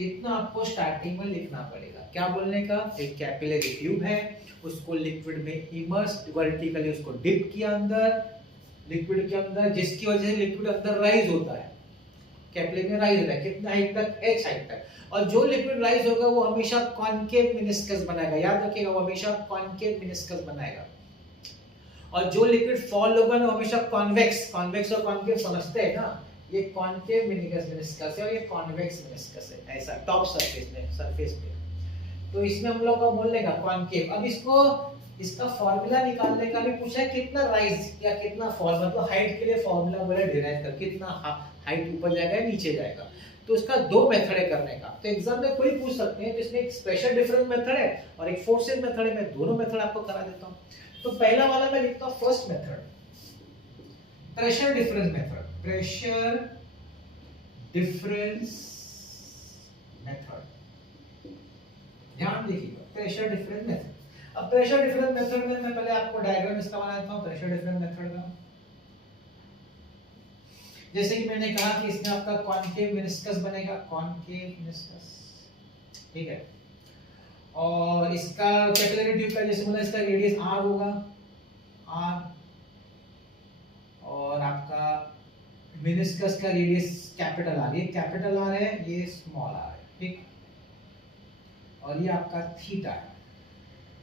इतना आपको starting में लिखना पड़ेगा। क्या बोलने का, एक capillary tube है, उसको लिक्विड में इमर्स्ड वर्टिकली उसको डिप किया अंदर लिक्विड के अंदर, जिसकी वजह से लिक्विड अंदर राइज होता है, कैपिलरी में राइज होता है कितना हाइट तक, h हाइट तक। और जो लिक्विड राइज होगा वो हमेशा कॉनकेव मेनिस्कस बनाएगा, याद रखिएगा, वो हमेशा कॉनकेव मेनिस्कस बनाएगा। और जो लिक्विड फॉल होगा ना, हमेशा कॉन्वेक्स और कॉनकेव समझते हैं ना, ये कॉनकेव मेनिस्कस है और ये कॉन्वेक्स मेनिस्कस है, ऐसा टॉप सरफेस पे। तो इसमें हम लोग का बोलने का कॉनकेव। अब इसका फॉर्मूला निकालने का भी पूछा है, कितना राइज या कितना फॉल, मतलब हाइट के लिए फॉर्मूला बोला डिराइव कर, कितना हाइट ऊपर जाएगा या नीचे जाएगा। तो इसका दो मेथड है करने का, तो एग्जाम में कोई पूछ सकते हैं। तो इसमें एक प्रेशर डिफरेंस मेथड है और एक फोर्सेस मेथड है, मैं दोनों मेथड आपको करा देता हूं। तो पहला वाला मैं लिखता हूं first method, pressure difference method, ध्यान देखिएगा, प्रेशर डिफरेंस मेथड। अब प्रेशर डिफरेंस मेथड में मैं पहले आपको डायग्राम इसका बना देता हूं प्रेशर डिफरेंस मेथड का। जैसे कि मैंने कहा कि इसमें आपका कॉनकेव मेनिस्कस बनेगा, कॉनकेव मेनिस्कस, ठीक है। और इसका कैपिलरी ट्यूब का जैसे बोला, इसका रेडियस r होगा, r, और आपका मेनिस्कस का रेडियस कैपिटल r, ये कैपिटल r है, ये स्मॉल r है, ठीक। और ये आपका थीटा है,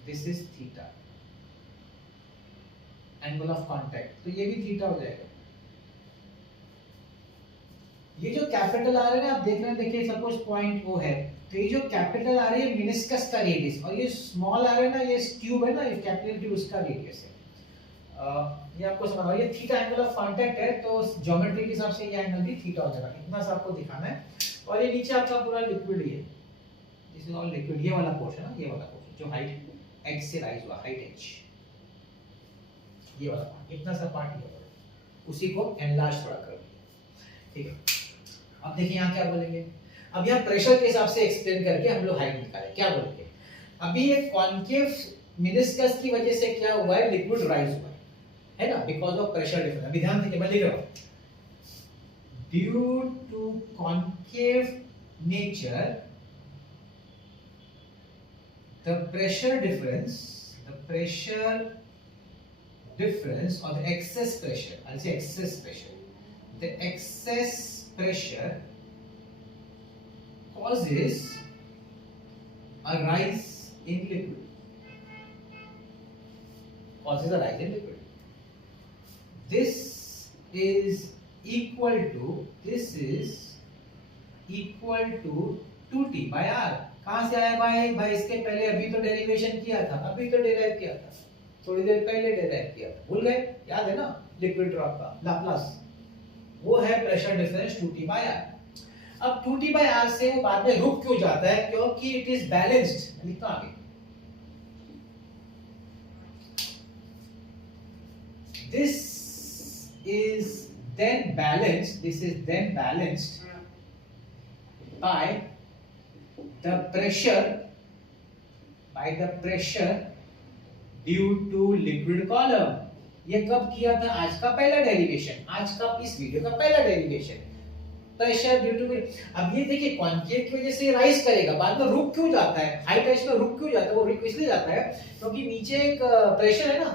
this is theta, angle of contact, तो ये भी थीटा हो जाएगा। ये जो कैपिटल आ रहा है ना, आप देख रहे हैं, देखिए सपोज पॉइंट वो है, तो ये जो कैपिटल आ रहा है ये मेनिस्कस का रेडियस, और ये स्मॉल आ रहा है ना, ये ट्यूब है ना, ये कैपिलरी ट्यूब उसका रेडियस है। ये आपको समझ, ये थीटा एंगल ऑफ कांटेक्ट है, तो ज्योमेट्री के हिसाब से ये एंगल भी थीटा हो जाएगा, इतना सा आपको दिखाना है। और ये नीचे आपका पूरा लिक्विड ही है, दिस इज ऑल लिक्विड, ये वाला पोर्शन है, ये वाला पोर्शन जो हाइट h से राइज हुआ, हाइट h, ये वाला पार्ट, इतना सा पार्ट ये वाला, उसी को एनलार्ज थोड़ा कर दिया, ठीक है। अब देखिए यहाँ क्या बोलेंगे, अब यहाँ प्रेशर के हिसाब से एक्सप्लेन करके हम लोग हाइट निकालें। क्या बोलेंगे, अभी ये कॉनकेव मेनिस्कस की वजह से क्या हुआ है, लिक्विड राइज हुआ है ना, बिकॉज ऑफ प्रेशर डिफरेंस। अभी ध्यान दीजिए, मैं लिख रहा हूँ, due to concave nature the pressure difference or the excess pressure, I'll say excess pressure, the excess pressure causes a rise in liquid, this is equal to 2t by r। कहां से आया भाई, इसके पहले अभी तो डेरिवेशन किया था, अभी तो डेराइव किया था, थोड़ी देर पहले डेराइव किया था, भूल गए, याद है ना, लिक्विड ड्रॉप का लाप्लास, वो है pressure difference 2t by r। अब 2t by r से वो बाद में रुक क्यों जाता है, क्योंकि इट इज बैलेंस्ड, लिखता आगे, this is then balanced by the pressure due to liquid column। ये कब किया था, आज का पहला डेरिवेशन, आज का इस वीडियो का पहला डेरिवेशन, प्रेशर ड्यू टू। अब ये देखिए कॉनकेव की वजह से राइज करेगा, बाद में रुक क्यों जाता है, हाइट एच में रुक क्यों जाता है, वो रुक इसलिए जाता है क्योंकि नीचे एक प्रेशर है ना,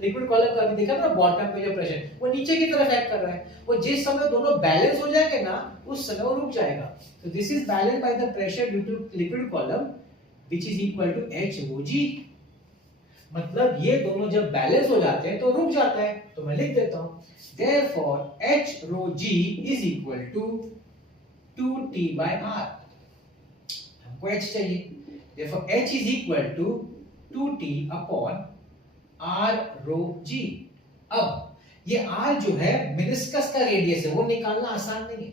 लिक्विड कॉलम का अभी देखा ना बॉटम पे जो प्रेशर वो नीचे की तरफ एक्ट कर रहा है, वो जिस समय दोनों बैलेंस हो जाएंगे ना उस समय वो रुक जाएगा। तो this is balance by the pressure due to liquid column which is equal to H rho g। मतलब ये दोनों जब बैलेंस हो जाते हैं तो रुक जाता है। तो मैं लिख देता हूं therefore H rho g is equal to 2t by r। हमको H चाहिए, therefore H is equal to 2t upon r rho g। अब ये r जो है मेनिस्कस का रेडियस है, वो निकालना आसान नहीं है।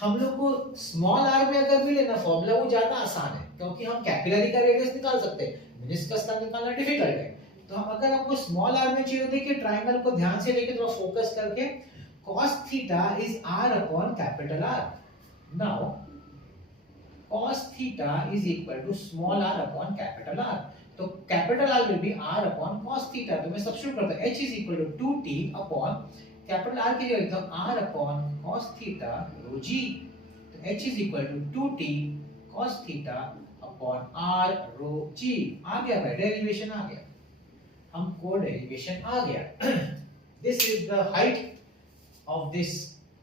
हम लोग को स्मॉल r में अगर मिले ना फॉर्मूला वो ज्यादा आसान है, क्योंकि हम कैपिलरी का रेडियस निकाल सकते हैं, मेनिस्कस का निकालना डिफिकल्ट है। तो हम अगर हमको स्मॉल r में चाहिए, देखिए ट्रायंगल को ध्यान से लेके थोड़ा फोकस करके, cos theta is r upon capital R। Now cos theta is equal to small r upon capital R। तो capital R will be r upon cos theta. तो मैं सब्स्टिट्यूट करता हूं, h is equal to 2t upon capital R की जगह एकदम r upon cos theta rho g। तो h is equal to 2t cos theta upon r rho g। आ गया भाई, डेरिवेशन आ गया, हमको डेरिवेशन आ गया। This is the height of this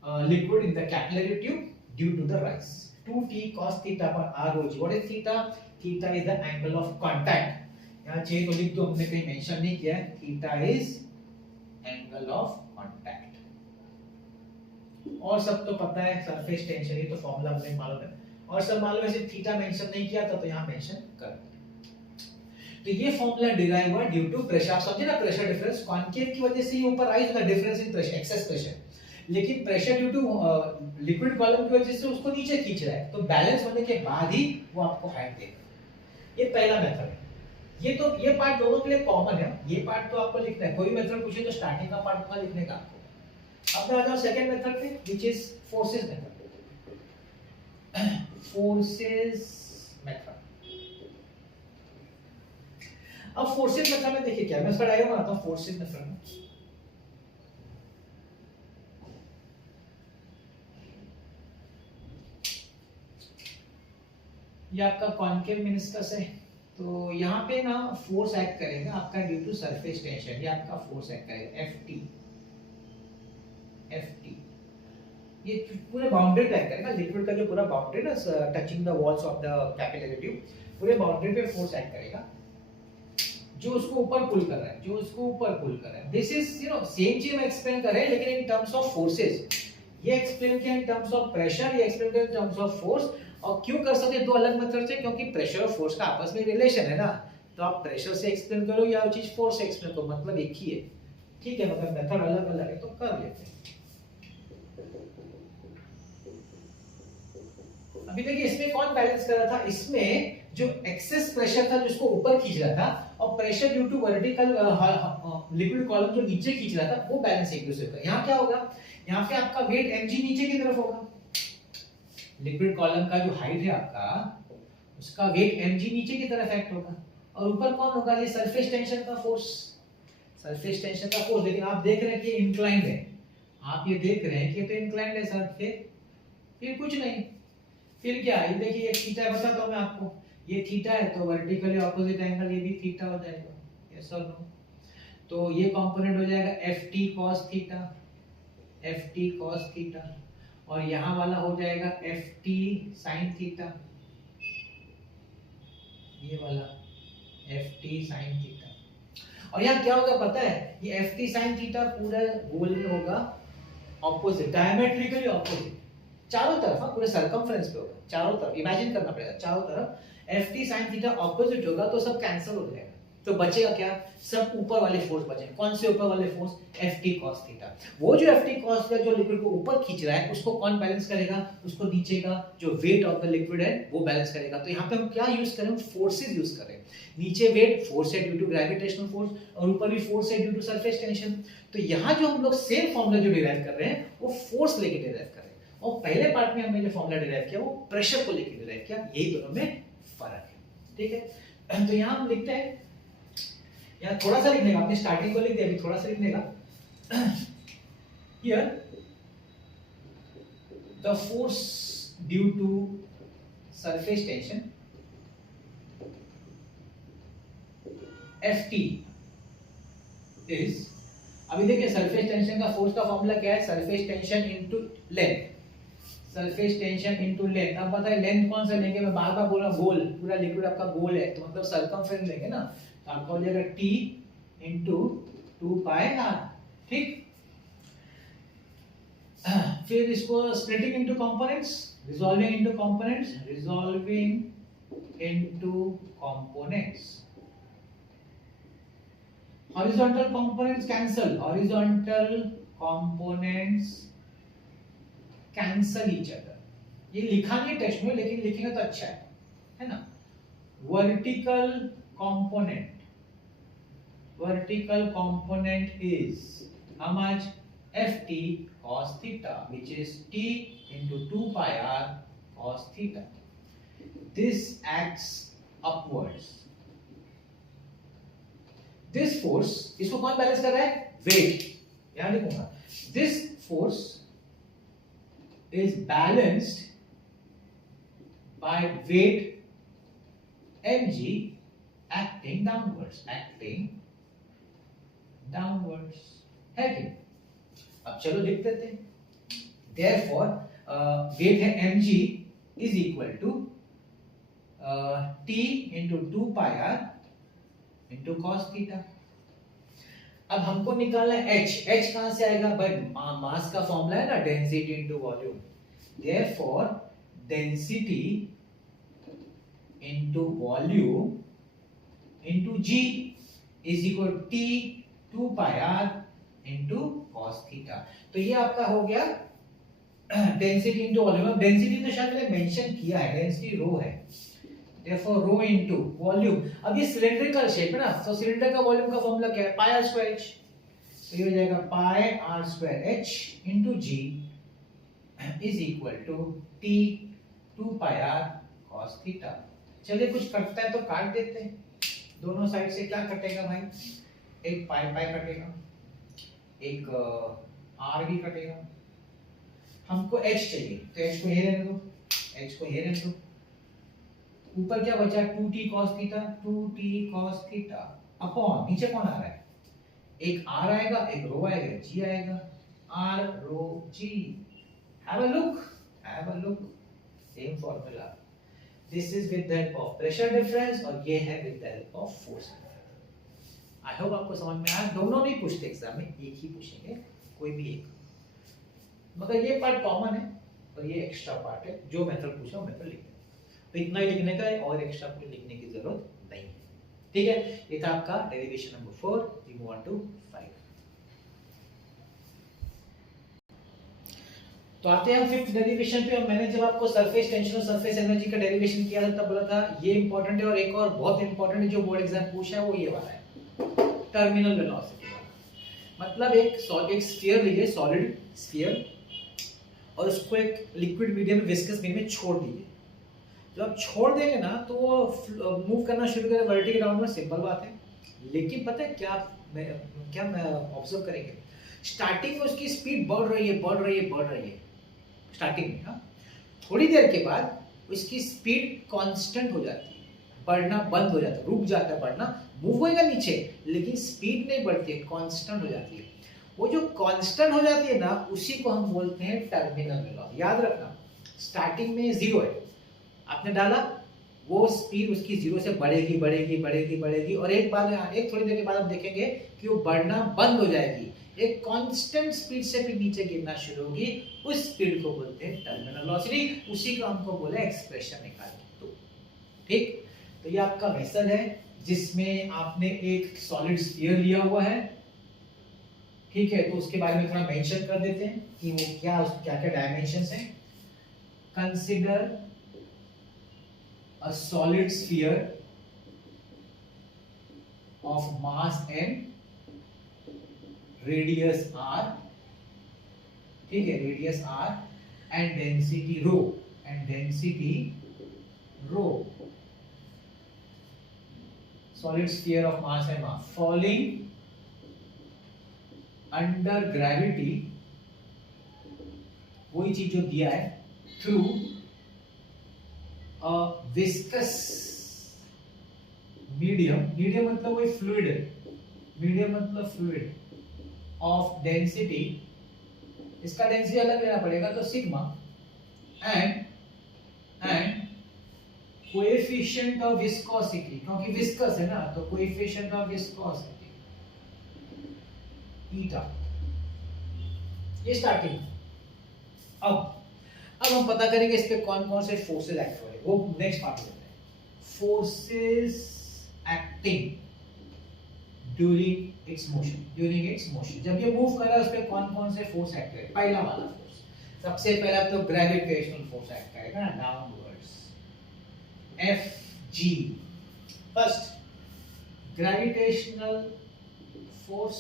liquid in the capillary tube due to the rise. 2t cos theta upon r rho g। What is theta? Theta is the angle of contact. यहां चाहिए तो लिख दो, हमने कहीं mention नहीं किया है। Theta is angle of contact. और सब तो पता है, सरफेस टेंशन, ये तो फार्मूला हमने मालूम है, और सब मालूम है, सिर्फ थीटा मेंशन नहीं किया था तो यहां मेंशन कर दिया। तो ये फार्मूला डिराइव हुआ ड्यू टू प्रेशर। आप समझे ना, प्रेशर डिफरेंस कॉन्केव की वजह से ये ऊपर राइज होता है, difference in pressure, excess pressure. लेकिन pressure due to liquid column की वजह से उसको नीचे खींच रहा है, तो बैलेंस होने के बाद ही वो आपको हाइट देगा। ये पहला मेथड है। ये पार्ट दोनों के लिए कॉमन है, ये पार्ट तो आपको लिखना है। कोई मेथड पूछे तो स्टार्टिंग का पार्ट होगा लिखने का आपको। अब मैं आ जाऊं सेकंड मेथड पे, which is forces method. Forces method. अब फोर्सेस मेथड में देखिए क्या, मैं इसका डायग्राम बनाता हूं। फोर्सेस मेथड में ये आपका कॉन्केव मेनिस्कस है, तो यहाँ पे ना फोर्स एक्ट करेगा आपका ड्यू टू सरफेस टेंशन। ये आपका फोर्स एक्ट करेगा Ft। ये पूरे बाउंड्री पे एक्ट करेगा, लिक्विड का जो पूरा बाउंड्री ना touching the walls of the capillary tube, पूरे बाउंड्री पे फोर्स एक्ट करेगा जो उसको ऊपर पुल कर रहा है, दिस इज सेम चीज हम एक्सप्लेन कर रहे हैं लेकिन इन टर्म्स ऑफ फोर्सेस। ये एक्सप्लेन किया इन टर्म्स ऑफ प्रेशर, ये एक्सप्लेन किया इन टर्म्स ऑफ फोर्स। और क्यों कर सकते दो अलग मेथड से? क्योंकि प्रेशर और फोर्स का आपस में रिलेशन है ना, तो आप प्रेशर से एक्सप्लेन करो या वो चीज फोर्स से एक्सप्लेन करो, मतलब एक ही है। ठीक है, मतलब मेथड अलग अलग है तो कर लेते हैं। अभी देखिए इसमें कौन बैलेंस कर रहा था? इसमें जो एक्सेस प्रेशर था जो इसको ऊपर खींच रहा था, और pressure due to vertical liquid column जो नीचे खींच रहा था, वो बैलेंस एक दूसरे का। यहाँ क्या होगा? यहाँ पे आपका वेट mg नीचे की तरफ होगा। लिक्विड कॉलम का जो हाइट है आपका, उसका वेट mg नीचे की तरफ एक्ट होगा, और ऊपर कौन होगा? ये सरफेस टेंशन का फोर्स, सरफेस टेंशन का फोर्स। लेकिन आप देख रहे हैं कि इंक्लाइंड है, आप ये देख रहे हैं कि ये तो इंक्लाइंड है सर, फिर कुछ नहीं, फिर क्या? ये देखिए ये थीटा बताता हूं मैं आपको, ये थीटा है तो वर्टिकली ऑपोजिट एंगल ये भी थीटा हो जाएगा, यस और नो। तो ये कंपोनेंट हो जाएगा Ft cos theta, Ft cos theta, और यहाँ वाला हो जाएगा Ft sin थीटा, ये वाला Ft sin थीटा। और यहाँ क्या होगा पता है? ये Ft sin थीटा पूरा गोल में होगा ऑपोजिट, डायमेट्रिकली ऑपोजिट चारों तरफ, पूरे सरकमफ्रेंस पे होगा चारों तरफ। इमेजिन करना पड़ेगा चारों तरफ Ft sin थीटा ऑपोजिट होगा तो सब कैंसिल हो जाएगा, तो बचेगा क्या? सब ऊपर वाले फोर्स बचेंगे। कौन से ऊपर वाले फोर्स? Ft cos theta. वो जो Ft cos का जो लिक्विड को ऊपर खींच रहा है उसको कौन बैलेंस करेगा? उसको नीचे का जो वेट ऑफ द लिक्विड है वो बैलेंस करेगा। तो यहाँ पे हम क्या यूज करें? फोर्सेस यूज करें। नीचे वेट फोर्स है ड्यू टू ग्रेविटेशनल फोर्स, और ऊपर भी फोर्स है ड्यू टू सरफेस टेंशन। तो यहाँ जो हम लोग सेम फॉर्मूला जो डिराइव कर रहे हैं वो फोर्स लेके डिराइव कर रहे हैं, और पहले पार्ट में हमने जो फॉर्मूला डिराइव किया वो प्रेशर को लेके डिराइव किया। यही दोनों में फर्क है, ठीक है। तो यहाँ हम लिखते हैं, यहाँ थोड़ा सा लिखने का, आपने स्टार्टिंग को लिख दिया, अभी थोड़ा सा लिखने का। Here the force due to surface tension Ft is, अभी देखिए सरफेस टेंशन का फोर्स का फॉर्मूला क्या है, surface tension into length, surface tension into length. अब पता है लेंथ कौन सा लेंगे, मैं बार बार बोल रहा हूं गोल, पूरा लिक्विड आपका गोल है तो मतलब सरकमफेरेंस लेंगे ना, तो आपका हो जाएगा T इनटू 2 पाई r, ठीक। फिर इसको splitting into components, resolving into components, resolving into components, horizontal components cancel, horizontal components cancel each other, ये लिखा नहीं है टेक्स्ट में लेकिन लिखेंगे तो अच्छा है ना। vertical component, vertical component is how much, ft cos theta, which is t into 2 pi r cos theta. This acts upwards. This force, इसको कौन बैलेंस कर रहा है, वेट, यहां लिखूंगा, this force is balanced by weight mg acting downwards, acting downwards, है कि? अब चलो लिख देते हैं, therefore weight है mg is equal to t into 2 pi r into cos theta। अब हमको निकालना है h, h कहां से आएगा भाई, मास का फॉर्मूला है ना, density into volume, therefore density into volume into g is equal to t 2 pi r into cos theta। तो ये आपका हो गया डेंसिटी इनटू वॉल्यूम। अब डेंसिटी तो शायद मैंने मेंशन किया है, डेंसिटी रो है, therefore rho into वॉल्यूम। अब ये सिलेंड्रिकल शेप है ना, तो सिलेंडर का वॉल्यूम का फॉर्मूला क्या है, पाई आर स्क्वायर एच, तो ये हो जाएगा pi R square H into G is equal to T 2 pi R cos theta. चलिए कुछ कटता है तो काट देते हैं, दोनों साइड से क्या कटेगा भाई, एक पाई पाई कटेगा, एक आर भी कटेगा। हमको h चाहिए तो h को ये रहने दो, h को ये रहने दो, ऊपर क्या बचा 2t cos theta, 2t cos theta upon नीचे कौन आ रहा है, एक r आएगा, एक रो आएगा, g आएगा, r rho g। Have a look, have a look, same formula, this is with the help of pressure difference और ये है with the help of force. I hope आपको समझ में आया, दोनों नहीं पूछते एग्जाम में, एक ही पूछेंगे, कोई भी एक, मगर ये पार्ट कॉमन है और ये एक्स्ट्रा पार्ट है, जो मेथड पूछा वो मेथड लिखना, तो इतना ही लिखने का है और एक्स्ट्रा कुछ लिखने की जरूरत नहीं है, ठीक है। ये था आपका derivation number 4, we move on to 5। तो आते हैं हम फिफ्थ डेरिवेशन पे, और मैंने जब आपको सरफेस टेंशन और सरफेस एनर्जी का डेरिवेशन किया था तब बोला था ये इंपॉर्टेंट है, और एक और बहुत इंपॉर्टेंट है जो बोर्ड एग्जाम पूछा है वो ये वाला है, टर्मिनल वेलोसिटी वाला। मतलब एक स्फीयर लीजिए, सॉलिड स्फीयर, और उसको एक लिक्विड मीडियम में, विस्कस मीडियम में छोड़ दीजिए। जब आप छोड़ देंगे ना तो वो मूव करना शुरू करेगा वर्टिकल राउंड में, सिंपल बात है। लेकिन पता है क्या मैं ऑब्जर्व करेंगे, स्टार्टिंग में उसकी स्पीड बढ़ रही है, बढ़ रही है, बढ़ रही है स्टार्टिंग में, हाँ। थोड़ी देर के बाद उसकी स्पीड कांस्टेंट हो जाती है, बढ़ना बंद हो जाता है, रुक जाता है बढ़ना, मूव होएगा नीचे लेकिन स्पीड नहीं बढ़ती है, कांस्टेंट हो जाती है। वो जो कांस्टेंट हो जाती है ना, उसी को हम बोलते हैं टर्मिनल वेलोसिटी। याद रखना, स्टार्टिंग में जीरो है, आपने डाला, वो स्पीड उसकी जीरो से बढ़ेगी बढ़ेगी बढ़ेगी बढ़ेगी, और एक थोड़ी देर के बाद आप देखेंगे कि वो बढ़ना बंद हो जाएगी, एक कांस्टेंट स्पीड से फिर नीचे गिरना शुरू होगी, उस स्पीड को बोलते हैं टर्मिनल वेलोसिटी, उसी को हमको बोले एक्सप्रेशन निकालने। तो ठीक, तो ये आपका वेसल है जिसमें आपने एक सॉलिड स्फीयर लिया हुआ है, ठीक है। तो उसके बारे में थोड़ा मेंशन कर देते हैं कि वो क्या क्या डायमेंशंस हैं। Consider a solid sphere of mass m, radius r, ठीक है, radius r and density rho, solid sphere of mass m r falling under gravity, वही चीज जो दिया है, through विस्कस मीडियम, मीडियम मतलब वही फ्लूइड है, मीडियम मतलब फ्लूइड ऑफ डेंसिटी, इसका डेंसिटी अलग लेना पड़ेगा तो sigma and coefficient of viscosity, क्योंकि विस्कस है ना तो कोएफिशिएंट ऑफ विस्कोसिटी ईटा, ये स्टार्टिंग। अब हम पता करेंगे इस पे कौन कौन से फोर्सेस एक्ट हो रहे हैं, वो नेक्स्ट पार्ट में लेते हैं। Forces acting during its motion, जब ये मूव कर रहा है उस पे कौन कौन से फोर्स एक्ट करेंगे। पहला वाला फोर्स, सबसे पहला तो ग्रेविटेशनल फोर्स एक्ट करेगा ना, downwards, Fg। First gravitational force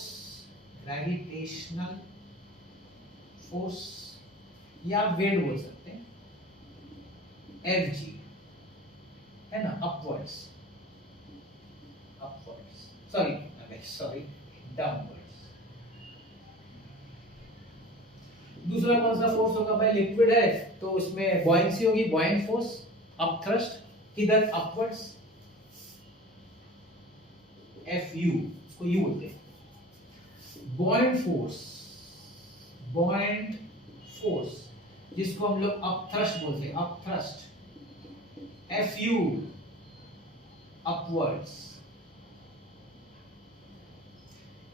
या वेट बोल सकते हैं, Fg है ना, अपवर्ड्स, सॉरी डाउनवर्ड्स। दूसरा कौन सा फोर्स होगा भाई, लिक्विड है तो उसमें बॉयंसी होगी, बॉयंट फोर्स, अप थ्रस्ट, किधर अपवर्ड्स, Fu, उसको यू बोलते हैं। बॉयंट फोर्स जिसको हम लोग अप थ्रस्ट बोलते हैं, अप थ्रस्ट, Fu अपवर्ड्स।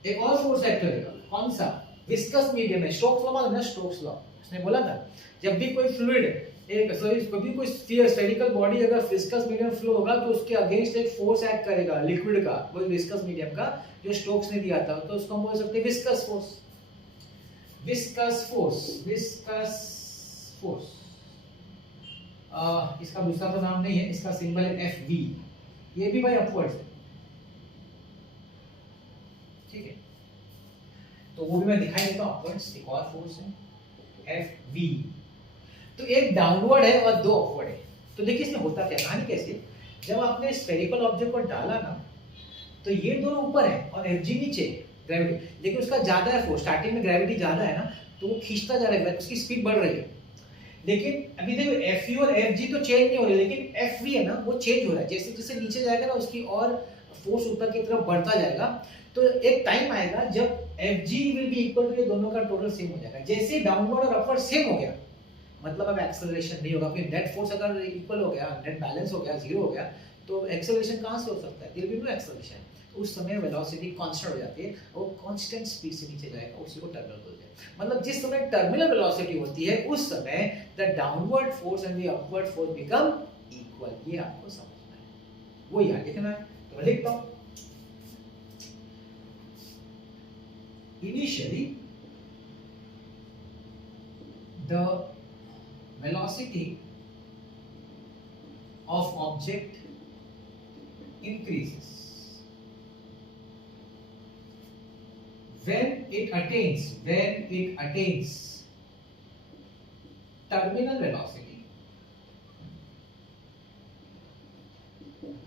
एक और फोर्स एक्ट करेगा, कौन सा, विस्कस मीडियम है, स्टोक्स लॉ मालूम है, स्टोक्स लॉ उसने बोला था जब भी कोई फ्लूइड कभी कोई स्फेरिकल बॉडी अगर विस्कस मीडियम फ्लो होगा तो उसके अगेंस्ट एक फोर्स एक्ट करेगा लिक्विड का, वो विस्कस मीडियम का जो स्टोक्स ने दिया था, तो उसको हम बोल सकते हैं विस्कस फोर्स। इसका दूसरा तो नाम नहीं है, इसका सिंबल है Fv, ये भी भाई अपवर्ड्स है, ठीक है, तो वो भी मैं दिखाई देता हूं अपवर्ड्स। एक और फोर्स है Fv, तो एक डाउनवर्ड है और दो अपवर्ड है। तो देखिए इसमें होता क्या, कहानी कैसे, जब आपने स्फेरिकल ऑब्जेक्ट को डाला ना तो ये दोनों ऊपर है और Fg नीचे ग्रेविटी, लेकिन उसका ज्यादा है फोर्स, स्टार्टिंग में ग्रेविटी ज्यादा है ना तो वो खींचता जा रहा है, उसकी स्पीड बढ़ रही है। लेकिन अभी देखो Fu और Fg तो चेंज नहीं हो रहे, लेकिन Fv है ना वो चेंज हो रहा है, जैसे जैसे नीचे जाएगा ना उसकी और फोर्स ऊपर की तरफ बढ़ता जाएगा, तो एक टाइम आएगा जब Fg will be equal to ये दोनों का टोटल सेम हो जाएगा। जैसे डाउनवर्ड और अपवर्ड सेम हो गया मतलब अब एक्सेलरेशन नहीं होगा, फिर नेट फोर्स अगर इक्वल हो गया, नेट बैलेंस हो गया, जीरो हो गया, तो एक्सेलरेशन कहां से हो सकता है, there will be no acceleration, तो उस समय वेलोसिटी कांस्टेंट हो जाती है, वो कांस्टेंट स्पीड से नीचे जाएगा, उसी को टर्मिनल बोलते हैं। मतलब जिस समय टर्मिनल वेलोसिटी होती है उस समय the downward force and the upward force become equal, ये आपको समझना है, वो याद लिखना है। तो मैं लिखता हूं, initially the velocity of object increases when it attains terminal velocity,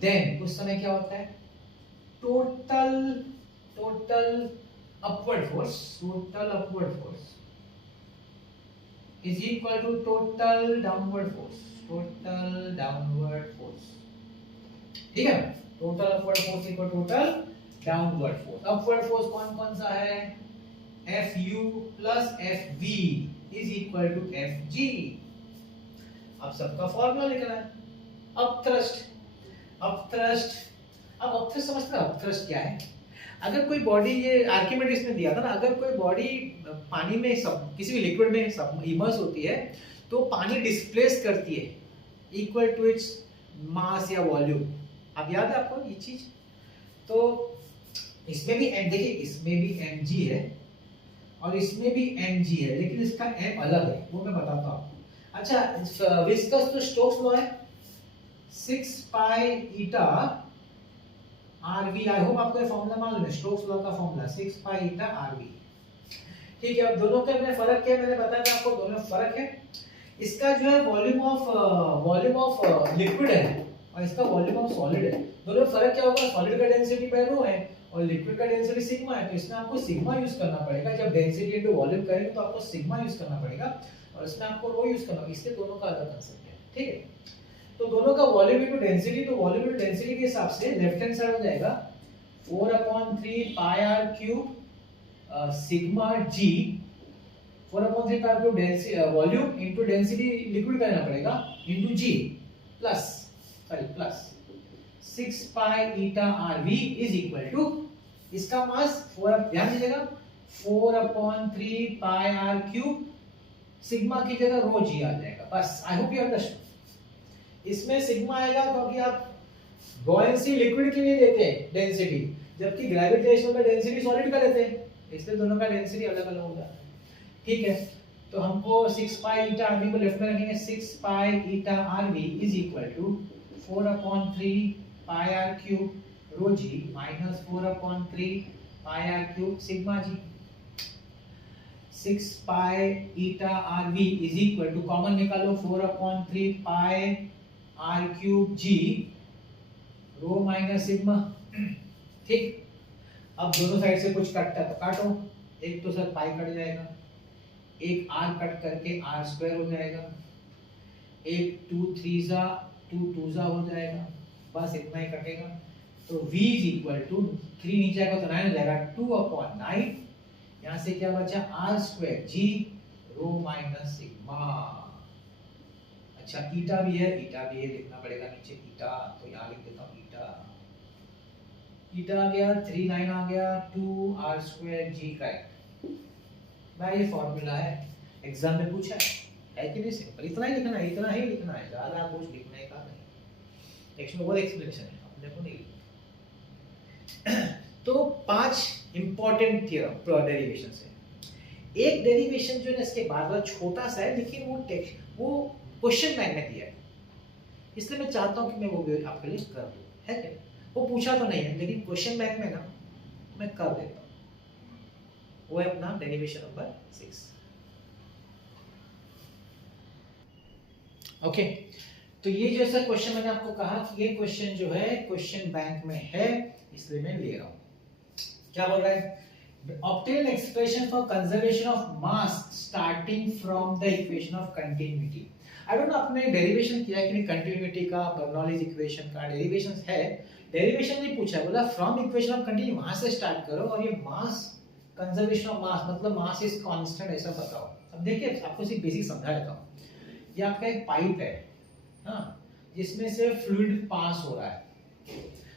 then उस समय क्या होता है, total upward force is equal to total downward force, ठीक है, total upward force equal to total downward force। upward force कौन कौन सा है, Fu plus Fv is equal to Fg। अब सबका फॉर्मूला लिखना है, अब थ्रस्ट समझते हैं, अब थ्रस्ट क्या है। अगर कोई बॉडी, ये आर्किमिडीज ने दिया था ना, अगर कोई बॉडी पानी में किसी भी लिक्विड में इमर्स होती है तो पानी डिस्प्लेस करती है इक्वल टू इट्स मास या वॉल्यूम। अब याद है आपको ये चीज, तो इसमें भी देखिए इसमें भी mg है और इसमें भी mg है, लेकिन इसका m अलग है, वो मैं बताता हूँ। अच्छा, विस्कस तो स्टोक्स लॉ है, 6 पाई ईटा RV, आई होप आपको ये फॉर्मूला मालूम है, स्टोक्स लॉ का फॉर्मूला 6 पाई ईटा RV, ठीक है। अब दोनों के में फर्क क्या है, मैंने बताया था आपको, दोनों में फर्क है। इसका जो है वॉल्यूम ऑफ लिक्विड है और इसका वॉल्यूम ऑफ सॉलिड है, दोनों में फर्क क्या होगा, सॉलिड का डेंसिटी रो है और लिक्विड का डेंसिटी सिग्मा है, तो इसमें आपको सिग्मा यूज करना पड़ेगा। जब डेंसिटी इनटू वॉल्यूम करेंगे तो आपको सिग्मा यूज करना पड़ेगा और इसमें आपको रो यूज करना, इसलिए दोनों का अलग कांसेप्ट है, ठीक है। तो दोनों का वॉल्यूम इनटू डेंसिटी, तो वॉल्यूम इनटू डेंसिटी के हिसाब से लेफ्ट हैंड साइड हो जाएगा 4/3 pi R cube sigma G, 4/3 pi R cube density volume into density liquid का लेना पड़ेगा into G plus 6 pi eta R V is equal to, इसका मास 4, ध्यान दीजिएगा 4/3 पाई आर क्यूब सिग्मा की जगह रो जी आ जाएगा। बस आई होप यू अंडरस्टैंड। इसमें सिग्मा आएगा क्योंकि आप बॉयंसी लिक्विड के लिए लेते हैं डेंसिटी, जबकि ग्रेविटेशनल में डेंसिटी सॉलिड का लेते हैं, इसलिए दोनों का डेंसिटी अलग अलग होगा। ठीक है, तो हमको 6 पाई ईटा आरवी को लेफ्ट में रखेंगे, 6 pi eta R V is equal to 4/3 pi R cube rho G minus 4/3 pi R cube sigma G. 6 pi eta R V is equal to, common निकालो 4/3 pi R cube G rho minus sigma. ठीक, अब दोनों side से कुछ कटता है तो काटो, एक तो सर पाई कट जाएगा, एक आर कट करके आर स्क्वायर हो जाएगा, एक 2 3 2 2 हो जाएगा, बस इतना ही कटेगा। तो v इज इक्वल टू 3 नीचे आएगा तो 9 हो जाएगा, 2/9, यहाँ से क्या बचा R square g rho minus sigma. अच्छा ईटा भी है, लिखना पड़ेगा नीचे ईटा, तो यहाँ लिख देता हूँ ईटा आ गया 3 9 आ गया 2 आर स्क्वायर जी का। भाई ये फॉर्मूला है, एग्जाम में पूछा है कि नहीं, सिंपल इतना ही लिखना है, ज्यादा कुछ लिखने का नहीं, टेक्स्ट में बहुत एक्सप्लेनेशन है, अपने को नहीं लिखना। तो 5 इंपॉर्टेंट थ्योरम डेरिवेशंस है। एक डेरिवेशन जो है इसके बाद वाला छोटा सा है, लेकिन वो क्वेश्चन बैंक में दिया है, इसलिए मैं चाहता हूं कि मैं वो भी आपके लिए कर दूं, है क्या? वो पूछा तो नहीं है, लेकिन क्वेश्चन बैंक में ना मैं कर देता हूं। वो है अपना डेरिवेशन नंबर 6। ओके, तो ये जो सर क्वेश्चन मैंने आपको कहा कि ये क्वेश्चन जो है क्वेश्चन बैंक में है, इसलिए मैं ले रहा हूं। क्या बोल रहा है? obtain expression for conservation of mass starting from the equation of continuity। I don't know आपने डेरिवेशन किया है कि नहीं, कंटिन्यूटी का, बर्नौलीज इक्वेशन का डेरिवेशन है, डेरिवेशन नहीं पूछा है, बोला फ्रॉम इक्वेशन ऑफ कंटिन्यूटी वहां से स्टार्ट करो और ये मास कंजर्वेशन ऑफ मास मतलब मास इज कांस्टेंट ऐसा बताओ। अब देखिए आपको सिर्फ बेसिक समझा देता हूं। ये आपका एक पाइप है, हाँ, जिसमें से फ्लूइड पास हो रहा है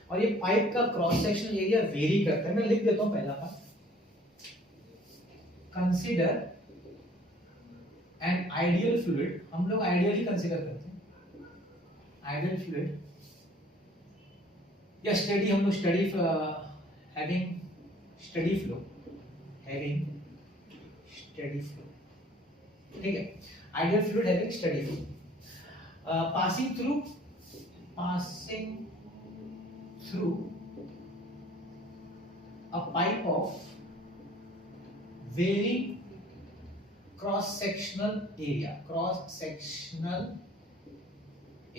और ये पाइप का क्रॉस सेक्शनल एरिया वेरी करता है। मैं लिख देता हूं पहला part, consider an ideal fluid, हम लोग आइडियल ही कंसीडर करते हैं, आइडियल फ्लूइड या स्टडी, हम लोग स्टडी हैविंग स्टडी फ्लो, ठीक है, ideal fluid having steady flow, passing through a pipe of varying cross sectional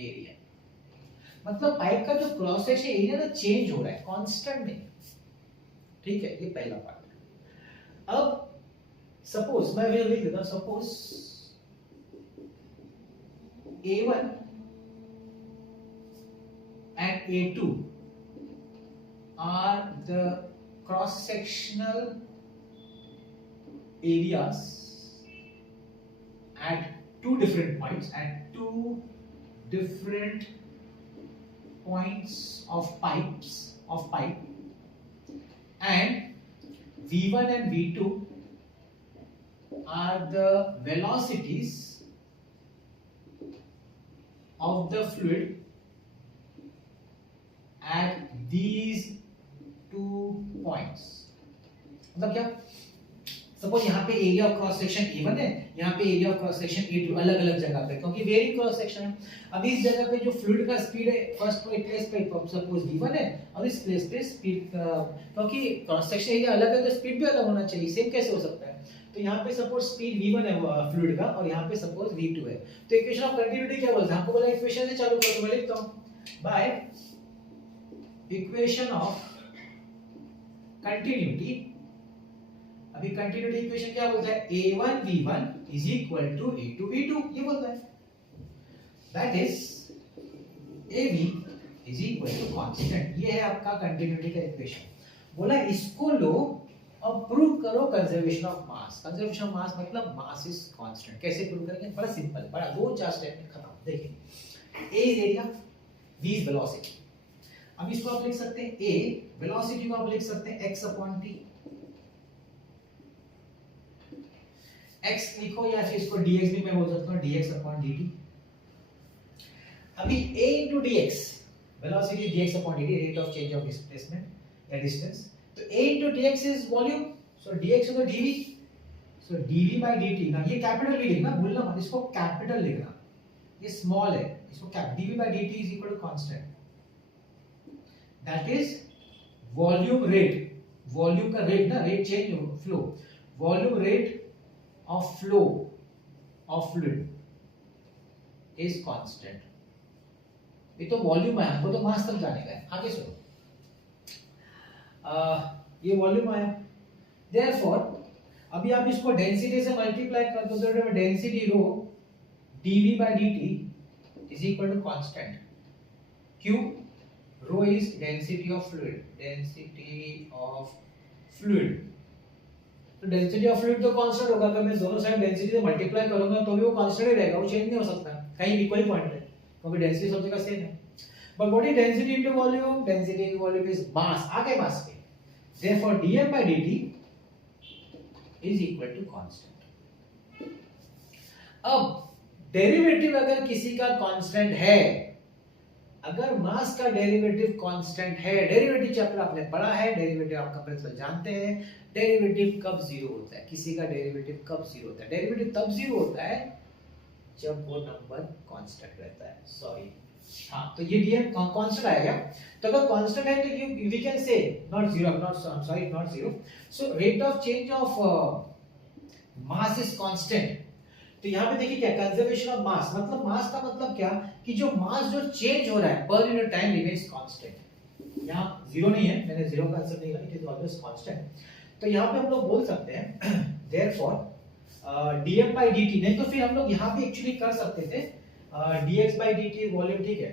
area, मतलब पाइप का जो क्रॉस सेक्शन एरिया ना चेंज हो रहा है, कांस्टेंट नहीं, ठीक है, ये पहला पार्ट है। अब सपोज मैं वे लिख देता हूं, suppose A1 and A2 are the cross sectional areas at two different points, of pipe, and V1 and V2 are the velocities of the fluid at these two points। मतलब क्या, suppose यहाँ पे area of cross section A1 है, यहाँ पे area of cross section A2, अलग अलग जगह पे, क्योंकि वेरी क्रॉस सेक्शन है। अब इस जगह पे जो फ्लूइड का स्पीड है फर्स्ट प्लेस पे सपोज V1 है और इस प्लेस पे स्पीड, क्योंकि क्रॉस सेक्शन एरिया अलग है तो स्पीड भी अलग होना चाहिए, सेम कैसे हो सकता है? तो यहाँ पे सपोज स्पीड V1 है फ्लूइड का और यहाँ पे सपोज V2 है, तो इक्वेशन ऑफ कंटिन्यूटी क्या बोलते हैं? आपको बोला इक्वेशन से चालू करो, तो मैं लिखता हूँ बाय इक्वेशन ऑफ कंटिन्यूटी। अभी कंटिन्यूटी इक्वेशन क्या बोलता है? A1 V1 is equal to A2 V2, ये बोलता है। That is AB is equal to constant, ये है आपका कंटिन्यूटी का इक्वेशन। बोला इसको लो और प्रूव करो conservation of mass. Conservation of मास मतलब मास इज कांस्टेंट। कैसे प्रूव करेंगे? बड़ा सिंपल है, बड़ा 2-4 स्टेप में खत्म। देखिए A is area, V is velocity. अब इसको आप लिख सकते हैं A, वेलोसिटी को आप लिख सकते हैं x अपॉन t। x लिखो या फिर इसको dx भी मैं बोल सकता हूं, dx अपॉन dt। अभी A into dx, velocity dx upon dt, rate of change of displacement या डिस्टेंस। तो A into dx is volume, so dx होगा dv, so dv by dt। ना ये कैपिटल V लिखना, भूलना मत, इसको कैपिटल लिखना, ये स्मॉल है, इसको dv by dt is equal to constant, that is volume rate. Volume का रेट ना, रेट चेंज हो, flow, volume rate of flow of fluid is constant. ये तो वॉल्यूम है, हमको तो मास तक जाने का है। आगे सुनो, ये वॉल्यूम आया, देयरफॉर अभी आप इसको डेंसिटी से मल्टीप्लाई कर दो तो density rho dv by dt is equal to constant। क्यों? Rho is density of fluid, density of fluid. तो डेंसिटी ऑफ फ्लूइड तो कांस्टेंट होगा। अगर मैं दोनों साइड डेंसिटी से मल्टीप्लाई करूंगा तो भी वो कांस्टेंट ही रहेगा, वो चेंज नहीं हो सकता कहीं भी, कोई पॉइंट है, क्योंकि डेंसिटी सब जगह सेम है। But what is density into volume? Density into volume is mass, आगे मास के। Therefore dm by dt is equal to constant। अब डेरिवेटिव अगर किसी का कांस्टेंट है, अगर मास का डेरिवेटिव कांस्टेंट है, डेरिवेटिव चैप्टर आपने पढ़ा है, डेरिवेटिव आप प्रिंसिपल जानते हैं, डेरिवेटिव कब जीरो होता है, किसी का डेरिवेटिव कब जीरो होता है? डेरिवेटिव तब जीरो होता है जब वो नंबर कांस्टेंट रहता है। सॉरी, हाँ, तो ये dm कांस्टेंट आएगा। तो अगर कांस्टेंट है तो we can say not zero, not zero. So rate of change of mass is constant. तो यहाँ पे देखिए क्या, कंजर्वेशन ऑफ मास, मतलब मास का मतलब क्या कि जो मास जो चेंज हो रहा है per unit time remains constant. यहाँ जीरो नहीं है, मैंने जीरो का आंसर नहीं लिखा, इट इज ऑलवेज कांस्टेंट। तो यहाँ पे हम लोग बोल सकते हैं देयरफॉर dm by dt, नहीं तो फिर हम लोग यहाँ पे एक्चुअली कर सकते थे dx by dt वॉल्यूम, ठीक है।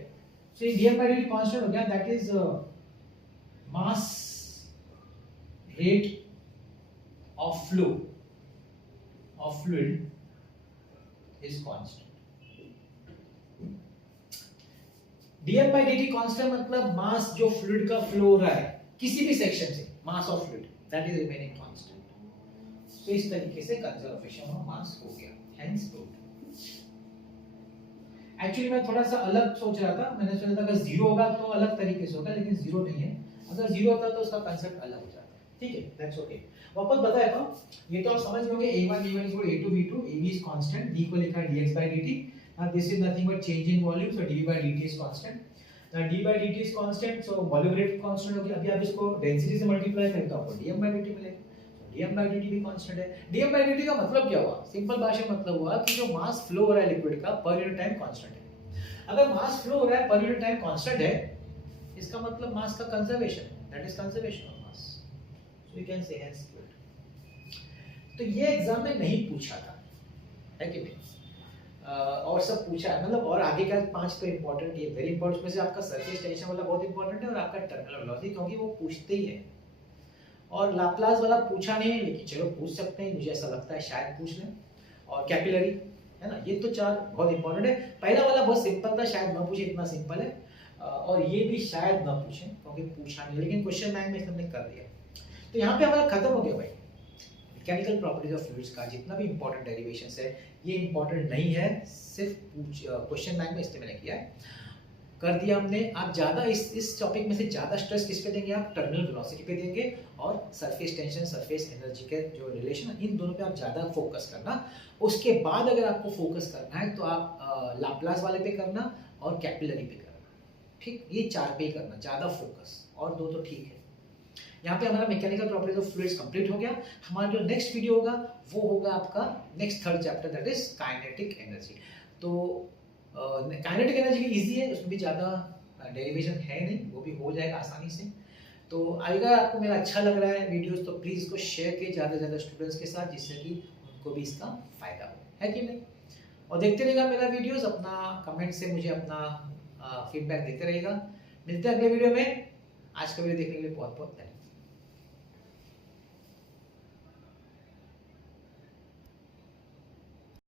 सो dm by dt कांस्टेंट हो गया, that is mass rate of flow of fluid is constant। dm by dt constant मतलब मास जो फ्लूइड का फ्लो हो रहा है किसी भी सेक्शन से, mass of fluid that is remaining constant. तो इस तरीके से कंजर्वेशन ऑफ मास हो गया, हेंस प्रूव्ड। एक्चुअली मैं थोड़ा सा अलग सोच रहा था, मैंने सोचा था अगर जीरो होगा तो अलग तरीके से होगा, लेकिन जीरो नहीं है। अगर जीरो होता तो उसका कांसेप्ट अलग हो जाता, ठीक है, दैट्स ओके। वापस बताया था, ये तो आप समझ गए, a1 a1 is equal to a2 b2, ab is constant, b को लिखा है dx by dt। now this is nothing but change in volume, so dv by dt is constant। now d by dt is constant, so volume rate constant हो गया। अभी आप इसको density से multiply करें तो आपको dm by dt मिलेगा, so dm by dt भी कांस्टेंट है। dm by dt का मतलब क्या हुआ? सिंपल भाषा में मतलब हुआ कि जो मास फ्लो हो रहा है लिक्विड का पर यूनिट टाइम कांस्टेंट है। अगर मास फ्लो हो रहा है पर यूनिट टाइम कांस्टेंट है, इसका मतलब मास का conservation, that is conservation of mass, so we can say hence fluid. तो ये एग्जाम में नहीं पूछा था, है कि नहीं? और सब पूछा है, मतलब और आगे का 5 तो इंपॉर्टेंट, ये वेरी इंपॉर्टेंट। में से आपका सरफेस टेंशन वाला बहुत इंपॉर्टेंट है और आपका टर्मिनल वेलोसिटी, क्योंकि वो पूछते ही है। और लाप्लास वाला पूछा नहीं है, लेकिन चलो पूछ सकते हैं, मुझे ऐसा लगता है शायद पूछ लें। और कैपिलरी है ना, ये तो 4 बहुत इंपॉर्टेंट है। पहला वाला बहुत सिंपल था, शायद ना पूछे, इतना सिंपल है। और ये भी शायद ना पूछे क्योंकि पूछा नहीं, लेकिन क्वेश्चन बैंक में हमने कर दिया। तो यहाँ पे हमारा खत्म हो गया भाई, मैकेनिकल प्रॉपर्टीज ऑफ फ्लूइड्स का जितना भी इंपॉर्टेंट डेरिवेशंस है ये इंपॉर्टेंट नहीं है, सिर्फ क्वेश्चन बैंक में इसलिए मैंने किया है, कर दिया हमने। आप ज़्यादा इस टॉपिक में से ज़्यादा स्ट्रेस किस पे देंगे? आप टर्मिनल वेलोसिटी पे देंगे और सरफेस टेंशन, सरफेस एनर्जी के जो रिलेशन, इन दोनों पे आप ज़्यादा फोकस करना। उसके बाद अगर आपको फोकस करना है तो आप लाप्लास वाले पे करना और कैपिलरी पे करना, ठीक, ये 4 पे ही करना ज़्यादा फोकस, और 2 तो ठीक है। यहाँ पे हमारा mechanical properties of fluids complete हो गया। हमारा जो नेक्स्ट वीडियो होगा वो होगा आपका next 3rd chapter, that is kinetic energy. तो काइनेटिक एनर्जी भी इजी है, उसमें भी ज़्यादा डेरिवेशन है नहीं, वो भी हो जाएगा आसानी से। तो अगर आपको मेरा अच्छा लग रहा है वीडियोस तो प्लीज़ इसको शेयर कीजिए ज़्यादा से ज़्यादा स्टूडेंट्स के साथ, जिससे कि उनको भी इसका फ़ायदा हो, है कि नहीं? और देखते रहेगा मेरा वीडियोस, अपना कमेंट से मुझे अपना फीडबैक देते रहेगा। मिलते हैं अगले वीडियो में। आज का वीडियो देखने के लिए बहुत बहुत धन्यवाद।